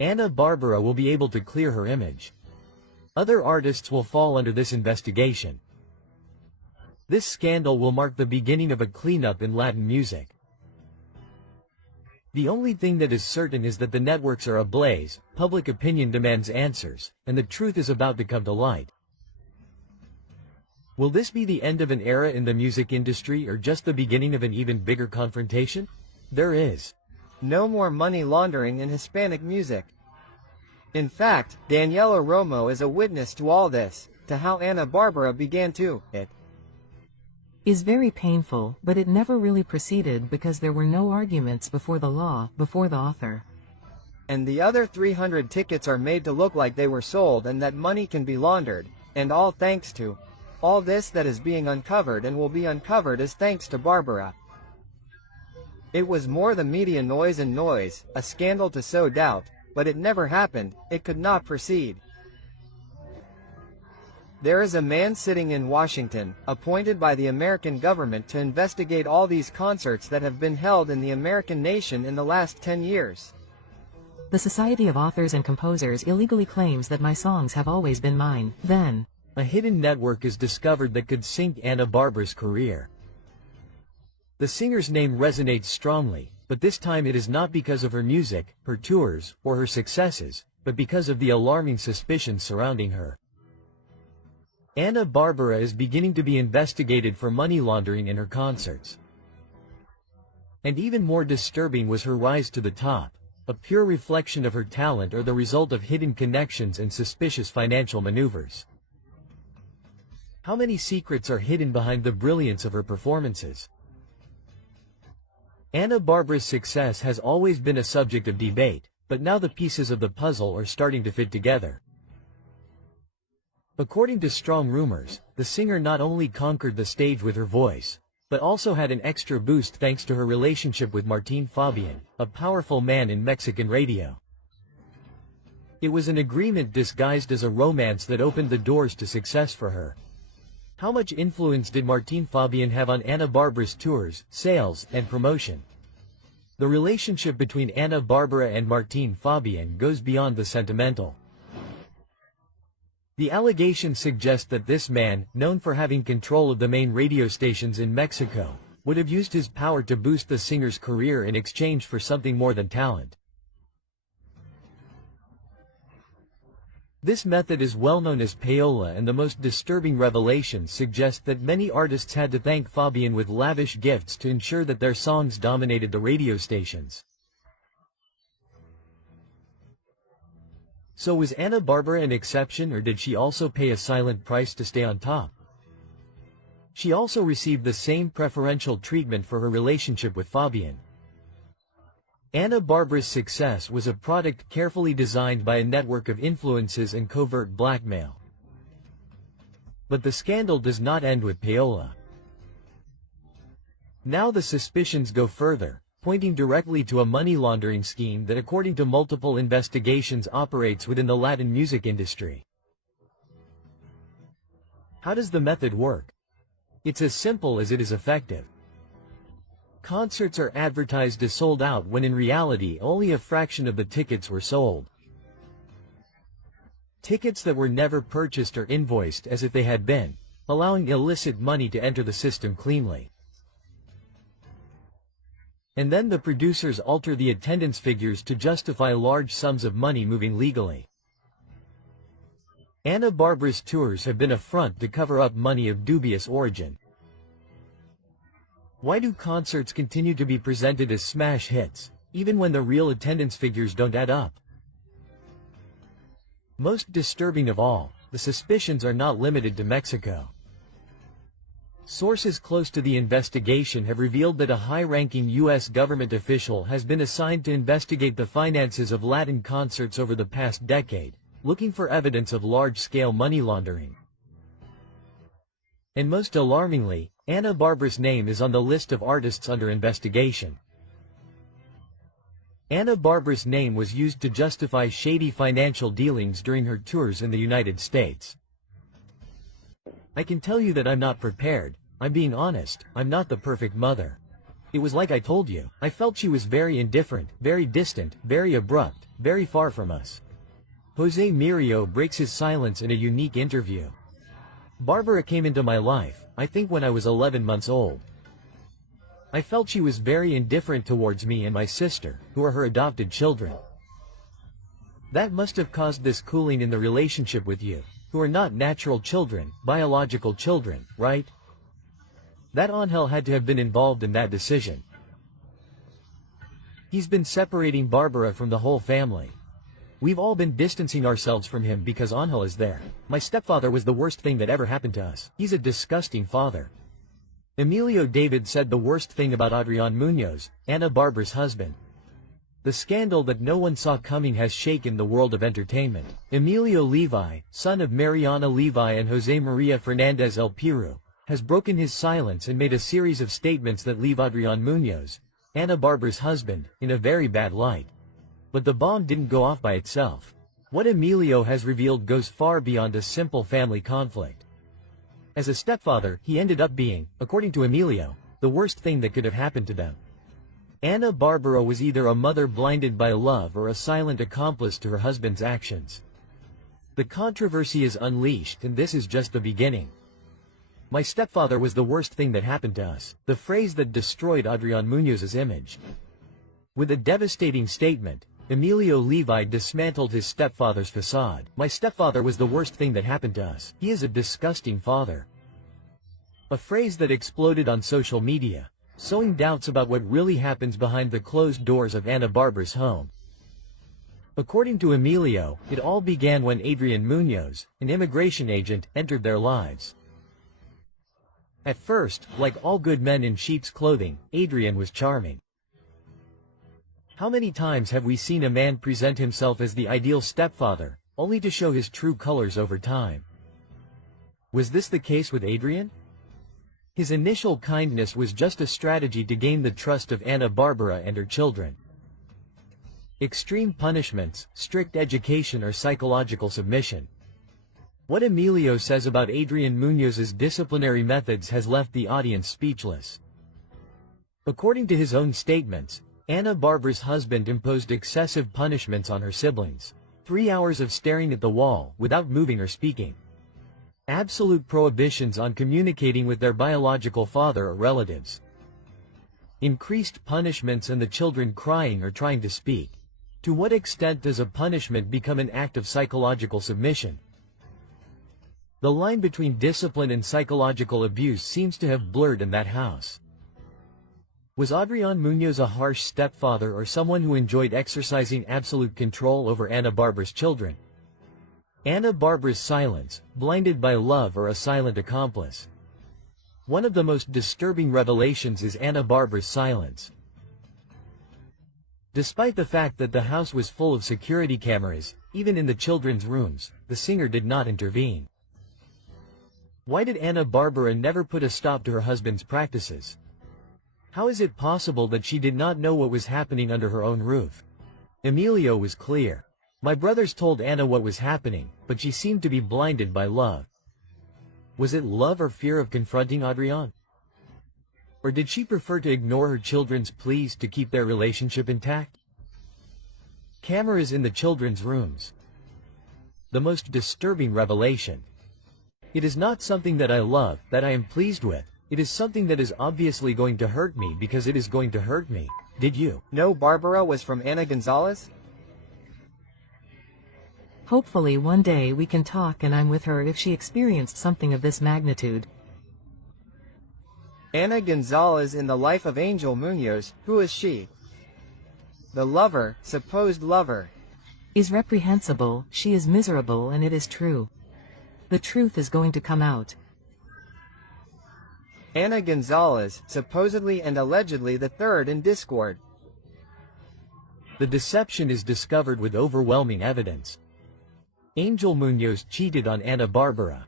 Ana Bárbara will be able to clear her image. Other artists will fall under this investigation. This scandal will mark the beginning of a cleanup in Latin music. The only thing that is certain is that the networks are ablaze, public opinion demands answers, and the truth is about to come to light. Will this be the end of an era in the music industry or just the beginning of an even bigger confrontation? There is no more money laundering in Hispanic music. In fact, Daniela Romo is a witness to all this, to how Ana Bárbara began to. It is very painful, but it never really proceeded because there were no arguments before the law, before the author. And the other 300 tickets are made to look like they were sold and that money can be laundered, and all thanks to all this that is being uncovered and will be uncovered is thanks to Bárbara. It was more the media noise and noise, a scandal to sow doubt, but it never happened, it could not proceed. There is a man sitting in Washington, appointed by the American government to investigate all these concerts that have been held in the American nation in the last 10 years. The Society of Authors and Composers illegally claims that my songs have always been mine. Then, a hidden network is discovered that could sink Ana Bárbara's career. The singer's name resonates strongly, but this time it is not because of her music, her tours, or her successes, but because of the alarming suspicions surrounding her. Ana Bárbara is beginning to be investigated for money laundering in her concerts. And even more disturbing was her rise to the top, a pure reflection of her talent or the result of hidden connections and suspicious financial maneuvers. How many secrets are hidden behind the brilliance of her performances? Ana Bárbara's success has always been a subject of debate, but now the pieces of the puzzle are starting to fit together. According to strong rumors, the singer not only conquered the stage with her voice, but also had an extra boost thanks to her relationship with Martín Fabián, a powerful man in Mexican radio. It was an agreement disguised as a romance that opened the doors to success for her. How much influence did Martín Fabián have on Ana Bárbara's tours, sales, and promotion? The relationship between Ana Bárbara and Martín Fabián goes beyond the sentimental. The allegations suggest that this man, known for having control of the main radio stations in Mexico, would have used his power to boost the singer's career in exchange for something more than talent. This method is well known as payola, and the most disturbing revelations suggest that many artists had to thank Fabián with lavish gifts to ensure that their songs dominated the radio stations. So was Ana Bárbara an exception, or did she also pay a silent price to stay on top? She also received the same preferential treatment for her relationship with Fabián. Ana Bárbara's success was a product carefully designed by a network of influences and covert blackmail. But the scandal does not end with payola. Now the suspicions go further, pointing directly to a money laundering scheme that, according to multiple investigations, operates within the Latin music industry. How does the method work? It's as simple as it is effective. Concerts are advertised as sold out when in reality only a fraction of the tickets were sold. Tickets that were never purchased are invoiced as if they had been, allowing illicit money to enter the system cleanly. And then the producers alter the attendance figures to justify large sums of money moving legally. Ana Bárbara's tours have been a front to cover up money of dubious origin. Why do concerts continue to be presented as smash hits, even when the real attendance figures don't add up? Most disturbing of all, the suspicions are not limited to Mexico. Sources close to the investigation have revealed that a high-ranking U.S. government official has been assigned to investigate the finances of Latin concerts over the past decade, looking for evidence of large-scale money laundering. And most alarmingly, Ana Bárbara's name is on the list of artists under investigation. Ana Barbara's name was used to justify shady financial dealings during her tours in the United States. I can tell you that I'm not prepared. I'm being honest, I'm not the perfect mother. It was like I told you. I felt she was very indifferent, very distant, very abrupt, very far from us. Jose Murillo breaks his silence in a unique interview. Barbara came into my life, I think when I was 11 months old. I felt she was very indifferent towards me and my sister, who are her adopted children. That must have caused this cooling in the relationship with you, who are not natural children, biological children, right? That Angel had to have been involved in that decision. He's been separating Barbara from the whole family. We've all been distancing ourselves from him because Angel is there. My stepfather was the worst thing that ever happened to us. He's a disgusting father. Emilio David said the worst thing about Adrian Munoz, Ana Barbara's husband. The scandal that no one saw coming has shaken the world of entertainment. Emilio Levi, son of Mariana Levi and Jose Maria Fernandez El Piru, has broken his silence and made a series of statements that leave Adrian Munoz, Ana Barbara's husband, in a very bad light. But the bomb didn't go off by itself. What Emilio has revealed goes far beyond a simple family conflict. As a stepfather, he ended up being, according to Emilio, the worst thing that could have happened to them. Ana Barbara was either a mother blinded by love or a silent accomplice to her husband's actions. The controversy is unleashed, and this is just the beginning. My stepfather was the worst thing that happened to us, the phrase that destroyed Adrian Munoz's image. With a devastating statement, Emilio Levi dismantled his stepfather's facade. My stepfather was the worst thing that happened to us. He is a disgusting father. A phrase that exploded on social media, sowing doubts about what really happens behind the closed doors of Ana Barbara's home. According to Emilio, it all began when Adrian Munoz, an immigration agent, entered their lives. At first, like all good men in sheep's clothing, Adrian was charming. How many times have we seen a man present himself as the ideal stepfather, only to show his true colors over time? Was this the case with Adrian? His initial kindness was just a strategy to gain the trust of Ana Barbara and her children. Extreme punishments, strict education, or psychological submission. What Emilio says about Adrian Munoz's disciplinary methods has left the audience speechless. According to his own statements, Ana Barbara's husband imposed excessive punishments on her siblings. 3 hours of staring at the wall, without moving or speaking. Absolute prohibitions on communicating with their biological father or relatives. Increased punishments and the children crying or trying to speak. To what extent does a punishment become an act of psychological submission? The line between discipline and psychological abuse seems to have blurred in that house. Was Adrian Munoz a harsh stepfather or someone who enjoyed exercising absolute control over Ana Barbara's children? Ana Barbara's silence, blinded by love, or a silent accomplice? One of the most disturbing revelations is Ana Barbara's silence. Despite the fact that the house was full of security cameras, even in the children's rooms, the singer did not intervene. Why did Ana Barbara never put a stop to her husband's practices? How is it possible that she did not know what was happening under her own roof? Emilio was clear. My brothers told Ana what was happening, but she seemed to be blinded by love. Was it love or fear of confronting Adrian? Or did she prefer to ignore her children's pleas to keep their relationship intact? Cameras in the children's rooms. The most disturbing revelation. It is not something that I love, that I am pleased with. It is something that is obviously going to hurt me because it is going to hurt me. Did you know Barbara was from Ana Gonzalez? Hopefully one day we can talk and I'm with her if she experienced something of this magnitude. Ana Gonzalez in the life of Angel Munoz, who is she? The lover, supposed lover. Is reprehensible, she is miserable, and it is true. The truth is going to come out. Ana Gonzalez, supposedly and allegedly the third in discord. The deception is discovered with overwhelming evidence. Angel Munoz cheated on Ana Barbara.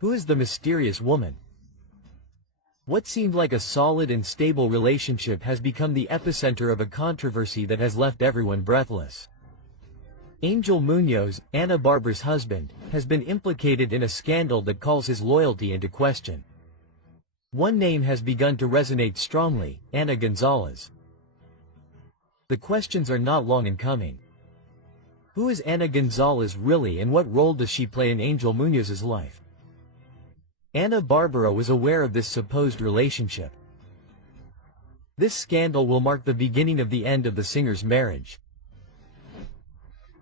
Who is the mysterious woman? What seemed like a solid and stable relationship has become the epicenter of a controversy that has left everyone breathless. Angel Munoz, Ana Barbara's husband, has been implicated in a scandal that calls his loyalty into question. One name has begun to resonate strongly: Ana Gonzalez. The questions are not long in coming. Who is Ana Gonzalez really, and what role does she play in Angel Munoz's life? Ana Barbara was aware of this supposed relationship. This scandal will mark the beginning of the end of the singer's marriage.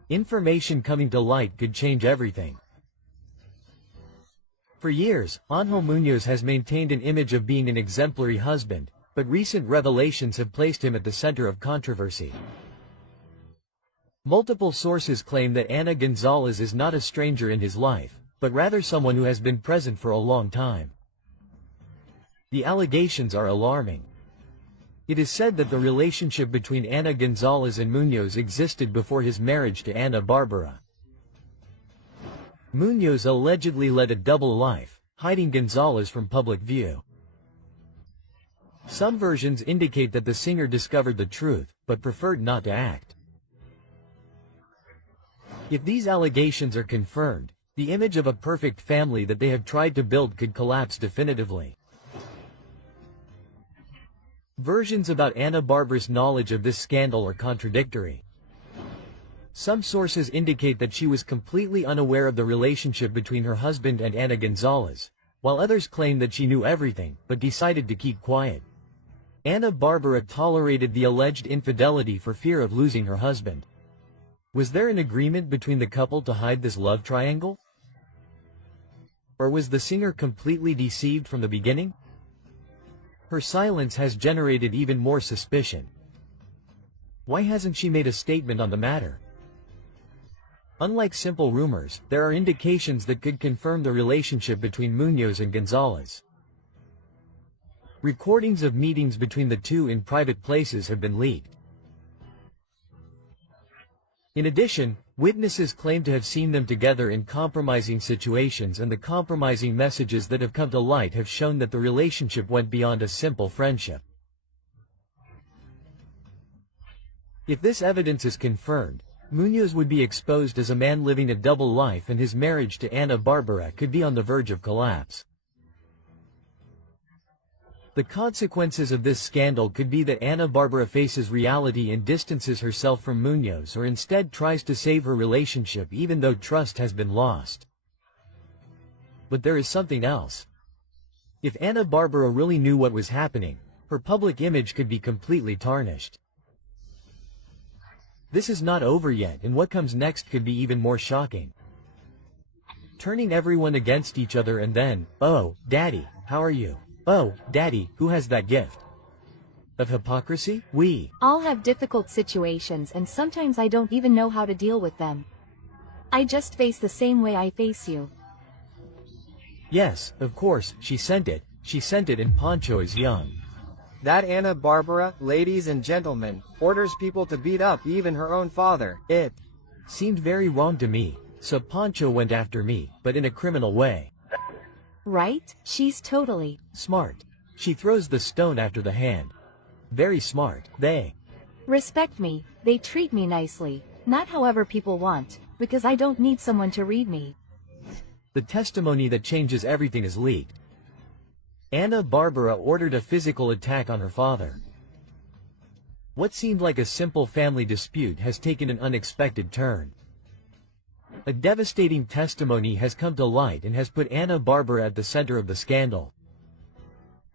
Information coming to light could change everything. For years, Angel Munoz has maintained an image of being an exemplary husband, but recent revelations have placed him at the center of controversy. Multiple sources claim that Ana Gonzalez is not a stranger in his life, but rather someone who has been present for a long time. The allegations are alarming. It is said that the relationship between Ana Gonzalez and Munoz existed before his marriage to Ana Barbara. Munoz allegedly led a double life, hiding Gonzalez from public view. Some versions indicate that the singer discovered the truth, but preferred not to act. If these allegations are confirmed, the image of a perfect family that they have tried to build could collapse definitively. Versions about Ana Barbara's knowledge of this scandal are contradictory. Some sources indicate that she was completely unaware of the relationship between her husband and Ana Gonzalez, while others claim that she knew everything, but decided to keep quiet. Ana Barbara tolerated the alleged infidelity for fear of losing her husband. Was there an agreement between the couple to hide this love triangle? Or was the singer completely deceived from the beginning? Her silence has generated even more suspicion. Why hasn't she made a statement on the matter? Unlike simple rumors, there are indications that could confirm the relationship between Munoz and Gonzalez. Recordings of meetings between the two in private places have been leaked. In addition, witnesses claim to have seen them together in compromising situations, and the compromising messages that have come to light have shown that the relationship went beyond a simple friendship. If this evidence is confirmed, Munoz would be exposed as a man living a double life, and his marriage to Ana Barbara could be on the verge of collapse. The consequences of this scandal could be that Ana Barbara faces reality and distances herself from Munoz, or instead tries to save her relationship even though trust has been lost. But there is something else. If Ana Barbara really knew what was happening, her public image could be completely tarnished. This is not over yet, and what comes next could be even more shocking. Turning everyone against each other, and then, "Oh, Daddy, how are you? Oh, Daddy, who has that gift?" Of hypocrisy? We all have difficult situations, and sometimes I don't even know how to deal with them. I just face the same way I face you. Yes, of course, she sent it. She sent it, and Pancho is young. That Ana Barbara, ladies and gentlemen, orders people to beat up even her own father. It seemed very wrong to me, so Pancho went after me, but in a criminal way. Right? She's totally smart. She throws the stone after the hand. Very smart. They respect me, they treat me nicely, not however people want, because I don't need someone to read me. The testimony that changes everything is leaked. Ana Barbara ordered a physical attack on her father. What seemed like a simple family dispute has taken an unexpected turn. A devastating testimony has come to light and has put Ana Barbara at the center of the scandal.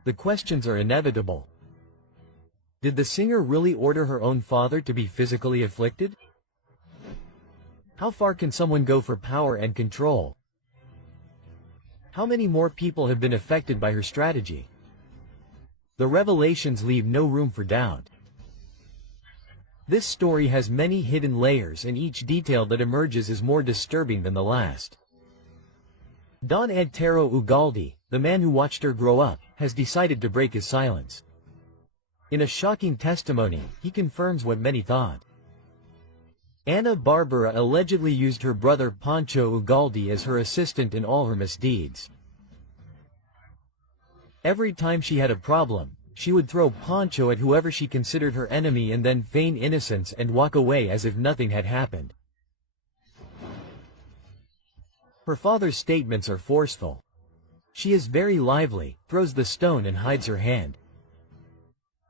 The questions are inevitable. Did the singer really order her own father to be physically afflicted? How far can someone go for power and control? How many more people have been affected by her strategy? The revelations leave no room for doubt. This story has many hidden layers, and each detail that emerges is more disturbing than the last. Don Antero Ugalde, the man who watched her grow up, has decided to break his silence. In a shocking testimony, he confirms what many thought. Ana Barbara allegedly used her brother Pancho Ugalde as her assistant in all her misdeeds. Every time she had a problem, she would throw poncho at whoever she considered her enemy and then feign innocence and walk away as if nothing had happened. Her father's statements are forceful. She is very lively, throws the stone and hides her hand.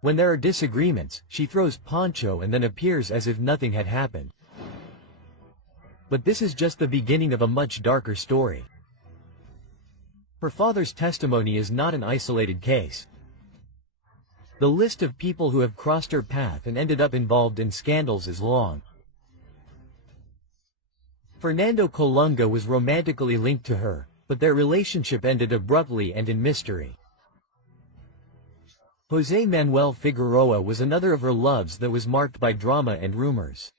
When there are disagreements, she throws poncho and then appears as if nothing had happened. But this is just the beginning of a much darker story. Her father's testimony is not an isolated case. The list of people who have crossed her path and ended up involved in scandals is long. Fernando Colunga was romantically linked to her, but their relationship ended abruptly and in mystery. José Manuel Figueroa was another of her loves that was marked by drama and rumors.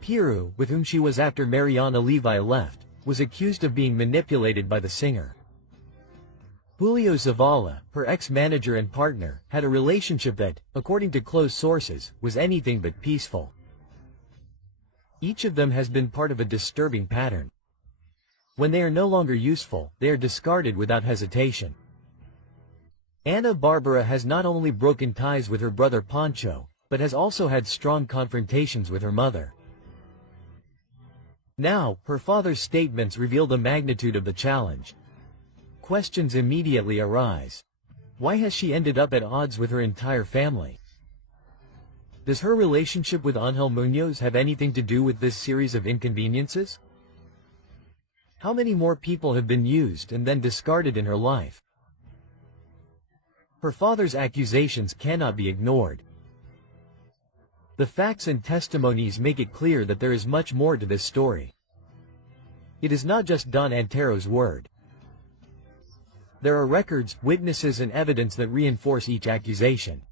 Piru, with whom she was after Mariana Levi left, was accused of being manipulated by the singer. Julio Zavala, her ex-manager and partner, had a relationship that, according to close sources, was anything but peaceful. Each of them has been part of a disturbing pattern. When they are no longer useful, they are discarded without hesitation. Ana Bárbara has not only broken ties with her brother Pancho, but has also had strong confrontations with her mother. Now, her father's statements reveal the magnitude of the challenge. Questions immediately arise. Why has she ended up at odds with her entire family? Does her relationship with Ángel Muñoz have anything to do with this series of inconveniences? How many more people have been used and then discarded in her life? Her father's accusations cannot be ignored. The facts and testimonies make it clear that there is much more to this story. It is not just Don Antero's word. There are records, witnesses and evidence that reinforce each accusation.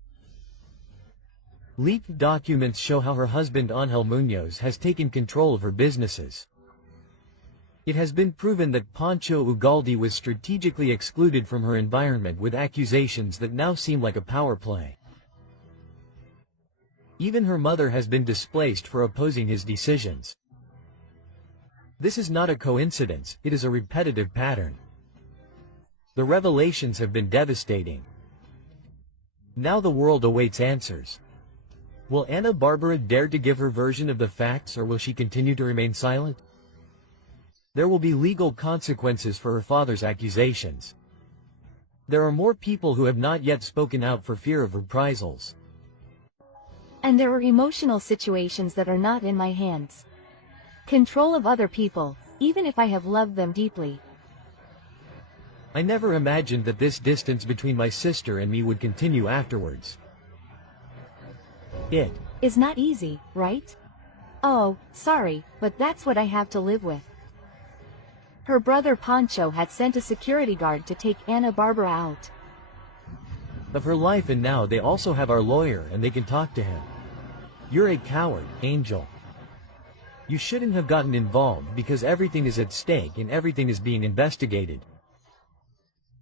Leaked documents show how her husband Ángel Muñoz has taken control of her businesses. It has been proven that Pancho Ugalde was strategically excluded from her environment with accusations that now seem like a power play. Even her mother has been displaced for opposing his decisions. This is not a coincidence, it is a repetitive pattern. The revelations have been devastating. Now the world awaits answers. Will Ana Bárbara dare to give her version of the facts, or will she continue to remain silent? There will be legal consequences for her father's accusations. There are more people who have not yet spoken out for fear of reprisals. And there are emotional situations that are not in my hands. Control of other people, even if I have loved them deeply. I never imagined that this distance between my sister and me would continue afterwards. It is not easy, right? Oh, sorry, but that's what I have to live with. Her brother Pancho had sent a security guard to take Ana Bárbara out of her life, and now they also have our lawyer and they can talk to him. You're a coward, Angel. You shouldn't have gotten involved because everything is at stake and everything is being investigated.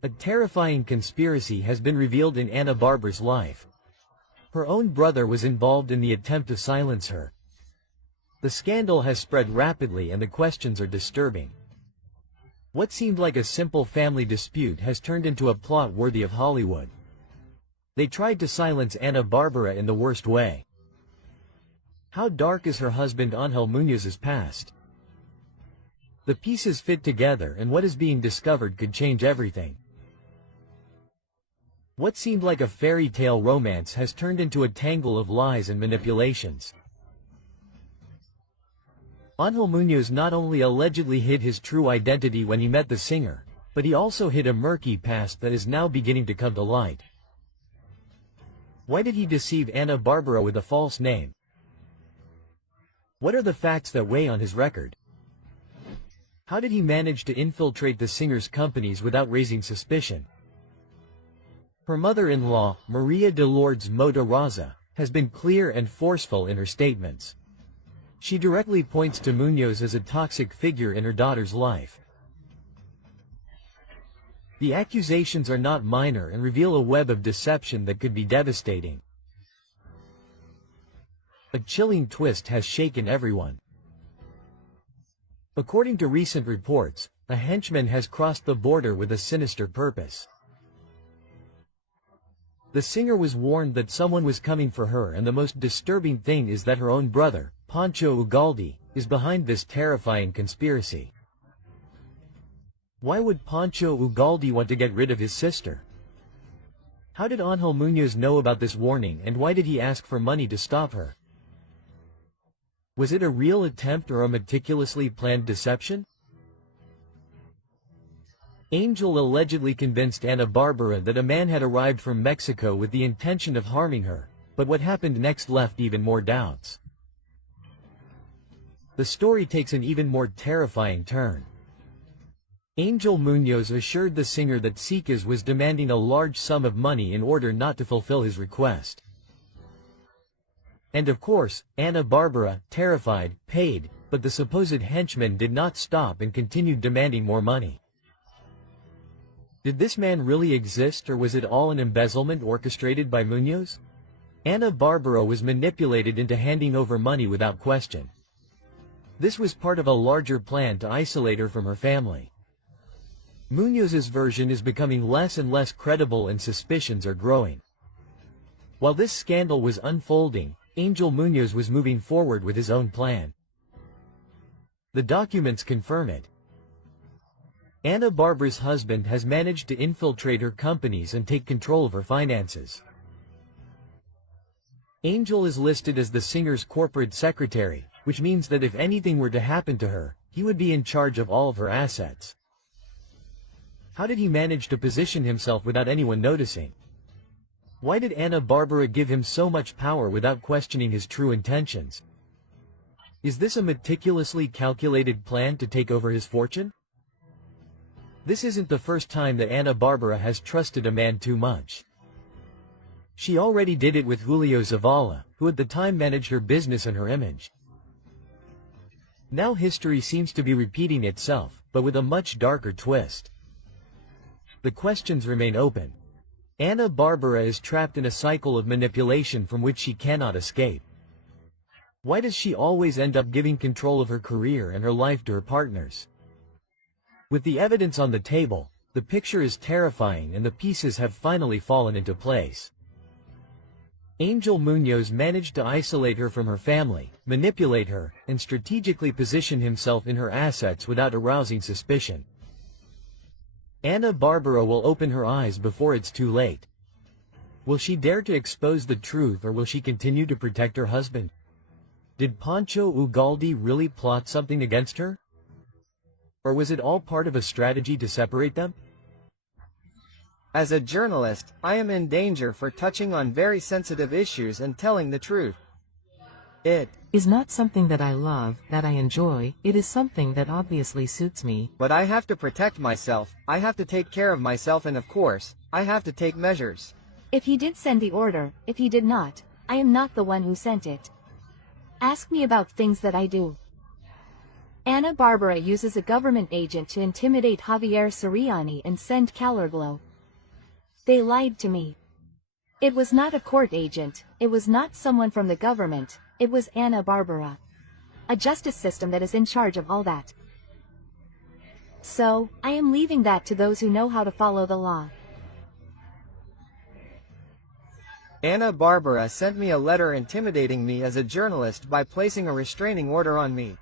A terrifying conspiracy has been revealed in Ana Bárbara's life. Her own brother was involved in the attempt to silence her. The scandal has spread rapidly and the questions are disturbing. What seemed like a simple family dispute has turned into a plot worthy of Hollywood. They tried to silence Ana Bárbara in the worst way. How dark is her husband Ángel Muñoz's past? The pieces fit together and what is being discovered could change everything. What seemed like a fairy tale romance has turned into a tangle of lies and manipulations. Ángel Muñoz not only allegedly hid his true identity when he met the singer, but he also hid a murky past that is now beginning to come to light. Why did he deceive Ana Bárbara with a false name? What are the facts that weigh on his record? How did he manage to infiltrate the singer's companies without raising suspicion? Her mother-in-law, Maria de Lourdes Mota Raza, has been clear and forceful in her statements. She directly points to Muñoz as a toxic figure in her daughter's life. The accusations are not minor and reveal a web of deception that could be devastating. A chilling twist has shaken everyone. According to recent reports, a henchman has crossed the border with a sinister purpose. The singer was warned that someone was coming for her, and the most disturbing thing is that her own brother, Pancho Ugalde, is behind this terrifying conspiracy. Why would Pancho Ugalde want to get rid of his sister? How did Ángel Muñoz know about this warning, and why did he ask for money to stop her? Was it a real attempt or a meticulously planned deception? Angel allegedly convinced Ana Bárbara that a man had arrived from Mexico with the intention of harming her, but what happened next left even more doubts. The story takes an even more terrifying turn. Ángel Muñoz assured the singer that Secas was demanding a large sum of money in order not to fulfill his request. And of course, Ana Bárbara, terrified, paid, but the supposed henchman did not stop and continued demanding more money. Did this man really exist, or was it all an embezzlement orchestrated by Muñoz? Ana Bárbara was manipulated into handing over money without question. This was part of a larger plan to isolate her from her family. Muñoz's version is becoming less and less credible, and suspicions are growing. While this scandal was unfolding, Ángel Muñoz was moving forward with his own plan. The documents confirm it. Ana Bárbara's husband has managed to infiltrate her companies and take control of her finances. Ángel is listed as the singer's corporate secretary, which means that if anything were to happen to her, he would be in charge of all of her assets. How did he manage to position himself without anyone noticing? Why did Ana Bárbara give him so much power without questioning his true intentions? Is this a meticulously calculated plan to take over his fortune? This isn't the first time that Ana Bárbara has trusted a man too much. She already did it with Julio Zavala, who at the time managed her business and her image. Now history seems to be repeating itself, but with a much darker twist. The questions remain open. Ana Bárbara is trapped in a cycle of manipulation from which she cannot escape. Why does she always end up giving control of her career and her life to her partners? With the evidence on the table, the picture is terrifying, and the pieces have finally fallen into place. Ángel Muñoz managed to isolate her from her family, manipulate her, and strategically position himself in her assets without arousing suspicion. Ana Bárbara will open her eyes before it's too late. Will she dare to expose the truth, or will she continue to protect her husband? Did Pancho Ugalde really plot something against her? Or was it all part of a strategy to separate them? As a journalist, I am in danger for touching on very sensitive issues and telling the truth. It is not something that I love, that I enjoy, it is something that obviously suits me. But I have to protect myself, I have to take care of myself, and of course, I have to take measures. If he did send the order, if he did not, I am not the one who sent it. Ask me about things that I do. Ana Bárbara uses a government agent to intimidate Javier Soriani and send Calorglo. They lied to me. It was not a court agent, it was not someone from the government, it was Ana Bárbara. A justice system that is in charge of all that. So, I am leaving that to those who know how to follow the law. Ana Bárbara sent me a letter intimidating me as a journalist by placing a restraining order on me.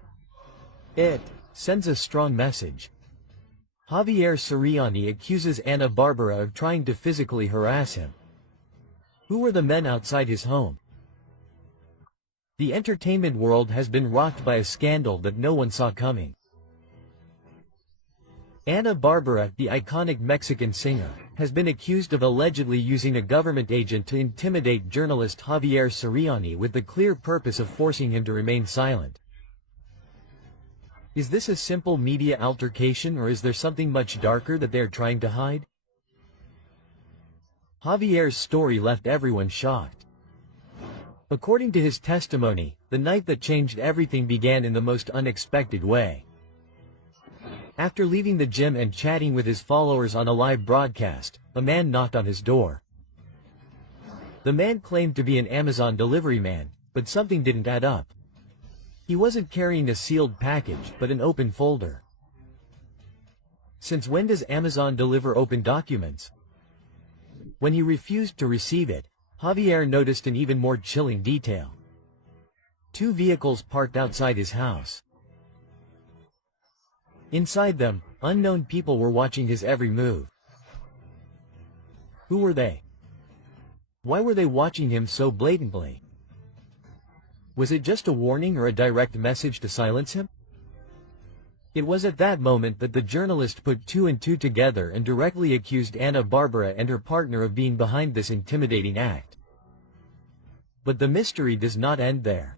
It sends a strong message. Javier Soriani accuses Ana Bárbara of trying to physically harass him. Who were the men outside his home? The entertainment world has been rocked by a scandal that no one saw coming. Ana Bárbara, the iconic Mexican singer, has been accused of allegedly using a government agent to intimidate journalist Javier Soriani with the clear purpose of forcing him to remain silent. Is this a simple media altercation, or is there something much darker that they are trying to hide? Javier's story left everyone shocked. According to his testimony, the night that changed everything began in the most unexpected way. After leaving the gym and chatting with his followers on a live broadcast, a man knocked on his door. The man claimed to be an Amazon delivery man, but something didn't add up. He wasn't carrying a sealed package, but an open folder. Since when does Amazon deliver open documents? When he refused to receive it, Javier noticed an even more chilling detail. 2 vehicles parked outside his house. Inside them, unknown people were watching his every move. Who were they? Why were they watching him so blatantly? Was it just a warning or a direct message to silence him? It was at that moment that the journalist put 2 and 2 together and directly accused Ana Bárbara and her partner of being behind this intimidating act. But the mystery does not end there.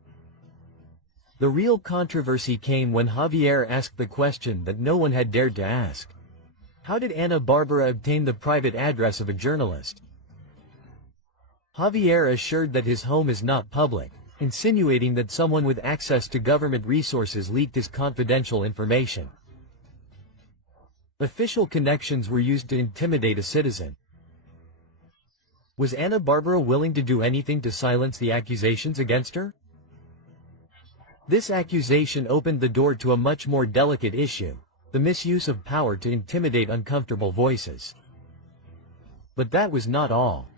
The real controversy came when Javier asked the question that no one had dared to ask. How did Ana Bárbara obtain the private address of a journalist? Javier assured that his home is not public, insinuating that someone with access to government resources leaked his confidential information. Official connections were used to intimidate a citizen. Was Ana Bárbara willing to do anything to silence the accusations against her? This accusation opened the door to a much more delicate issue, the misuse of power to intimidate uncomfortable voices. But that was not all.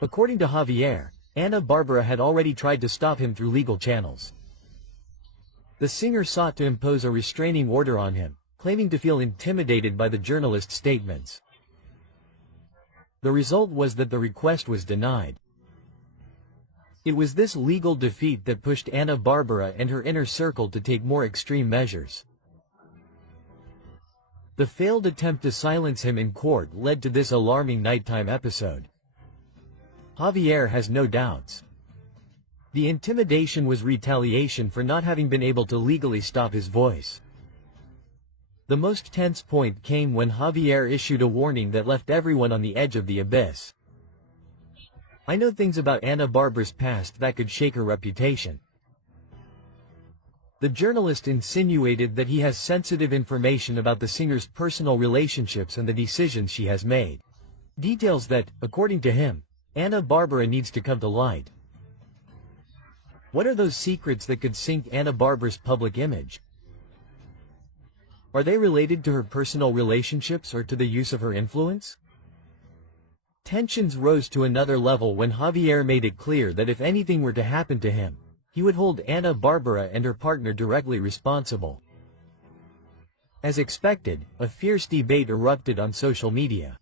According to Javier, Ana Bárbara had already tried to stop him through legal channels. The singer sought to impose a restraining order on him, claiming to feel intimidated by the journalist's statements. The result was that the request was denied. It was this legal defeat that pushed Ana Bárbara and her inner circle to take more extreme measures. The failed attempt to silence him in court led to this alarming nighttime episode. Javier has no doubts. The intimidation was retaliation for not having been able to legally stop his voice. The most tense point came when Javier issued a warning that left everyone on the edge of the abyss. I know things about Ana Bárbara's past that could shake her reputation. The journalist insinuated that he has sensitive information about the singer's personal relationships and the decisions she has made. Details that, according to him, Ana Bárbara needs to come to light. What are those secrets that could sink Ana Bárbara's public image? Are they related to her personal relationships or to the use of her influence? Tensions rose to another level when Javier made it clear that if anything were to happen to him, he would hold Ana Bárbara and her partner directly responsible. As expected, a fierce debate erupted on social media.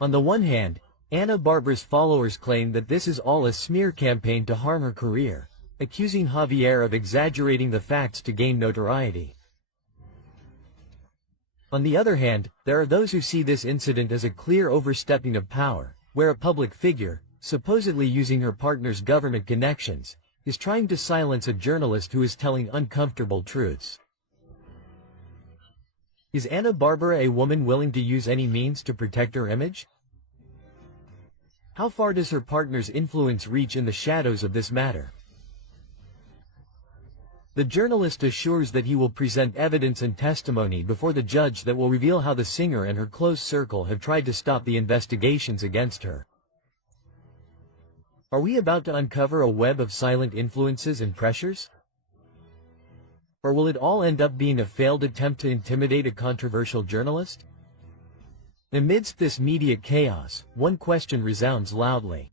On the one hand, Ana Bárbara's followers claim that this is all a smear campaign to harm her career, accusing Javier of exaggerating the facts to gain notoriety. On the other hand, there are those who see this incident as a clear overstepping of power, where a public figure, supposedly using her partner's government connections, is trying to silence a journalist who is telling uncomfortable truths. Is Ana Bárbara a woman willing to use any means to protect her image? How far does her partner's influence reach in the shadows of this matter? The journalist assures that he will present evidence and testimony before the judge that will reveal how the singer and her close circle have tried to stop the investigations against her. Are we about to uncover a web of silent influences and pressures? Or will it all end up being a failed attempt to intimidate a controversial journalist? Amidst this media chaos, one question resounds loudly.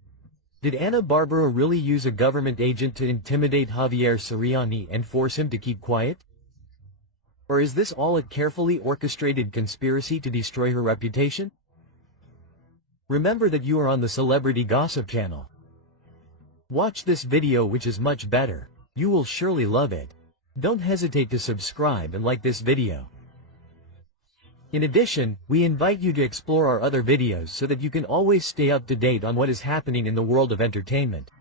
Did Ana Bárbara really use a government agent to intimidate Javier Soriani and force him to keep quiet? Or is this all a carefully orchestrated conspiracy to destroy her reputation? Remember that you are on the Celebrity Gossip channel. Watch this video, which is much better. You will surely love it. Don't hesitate to subscribe and like this video. In addition, we invite you to explore our other videos so that you can always stay up to date on what is happening in the world of entertainment.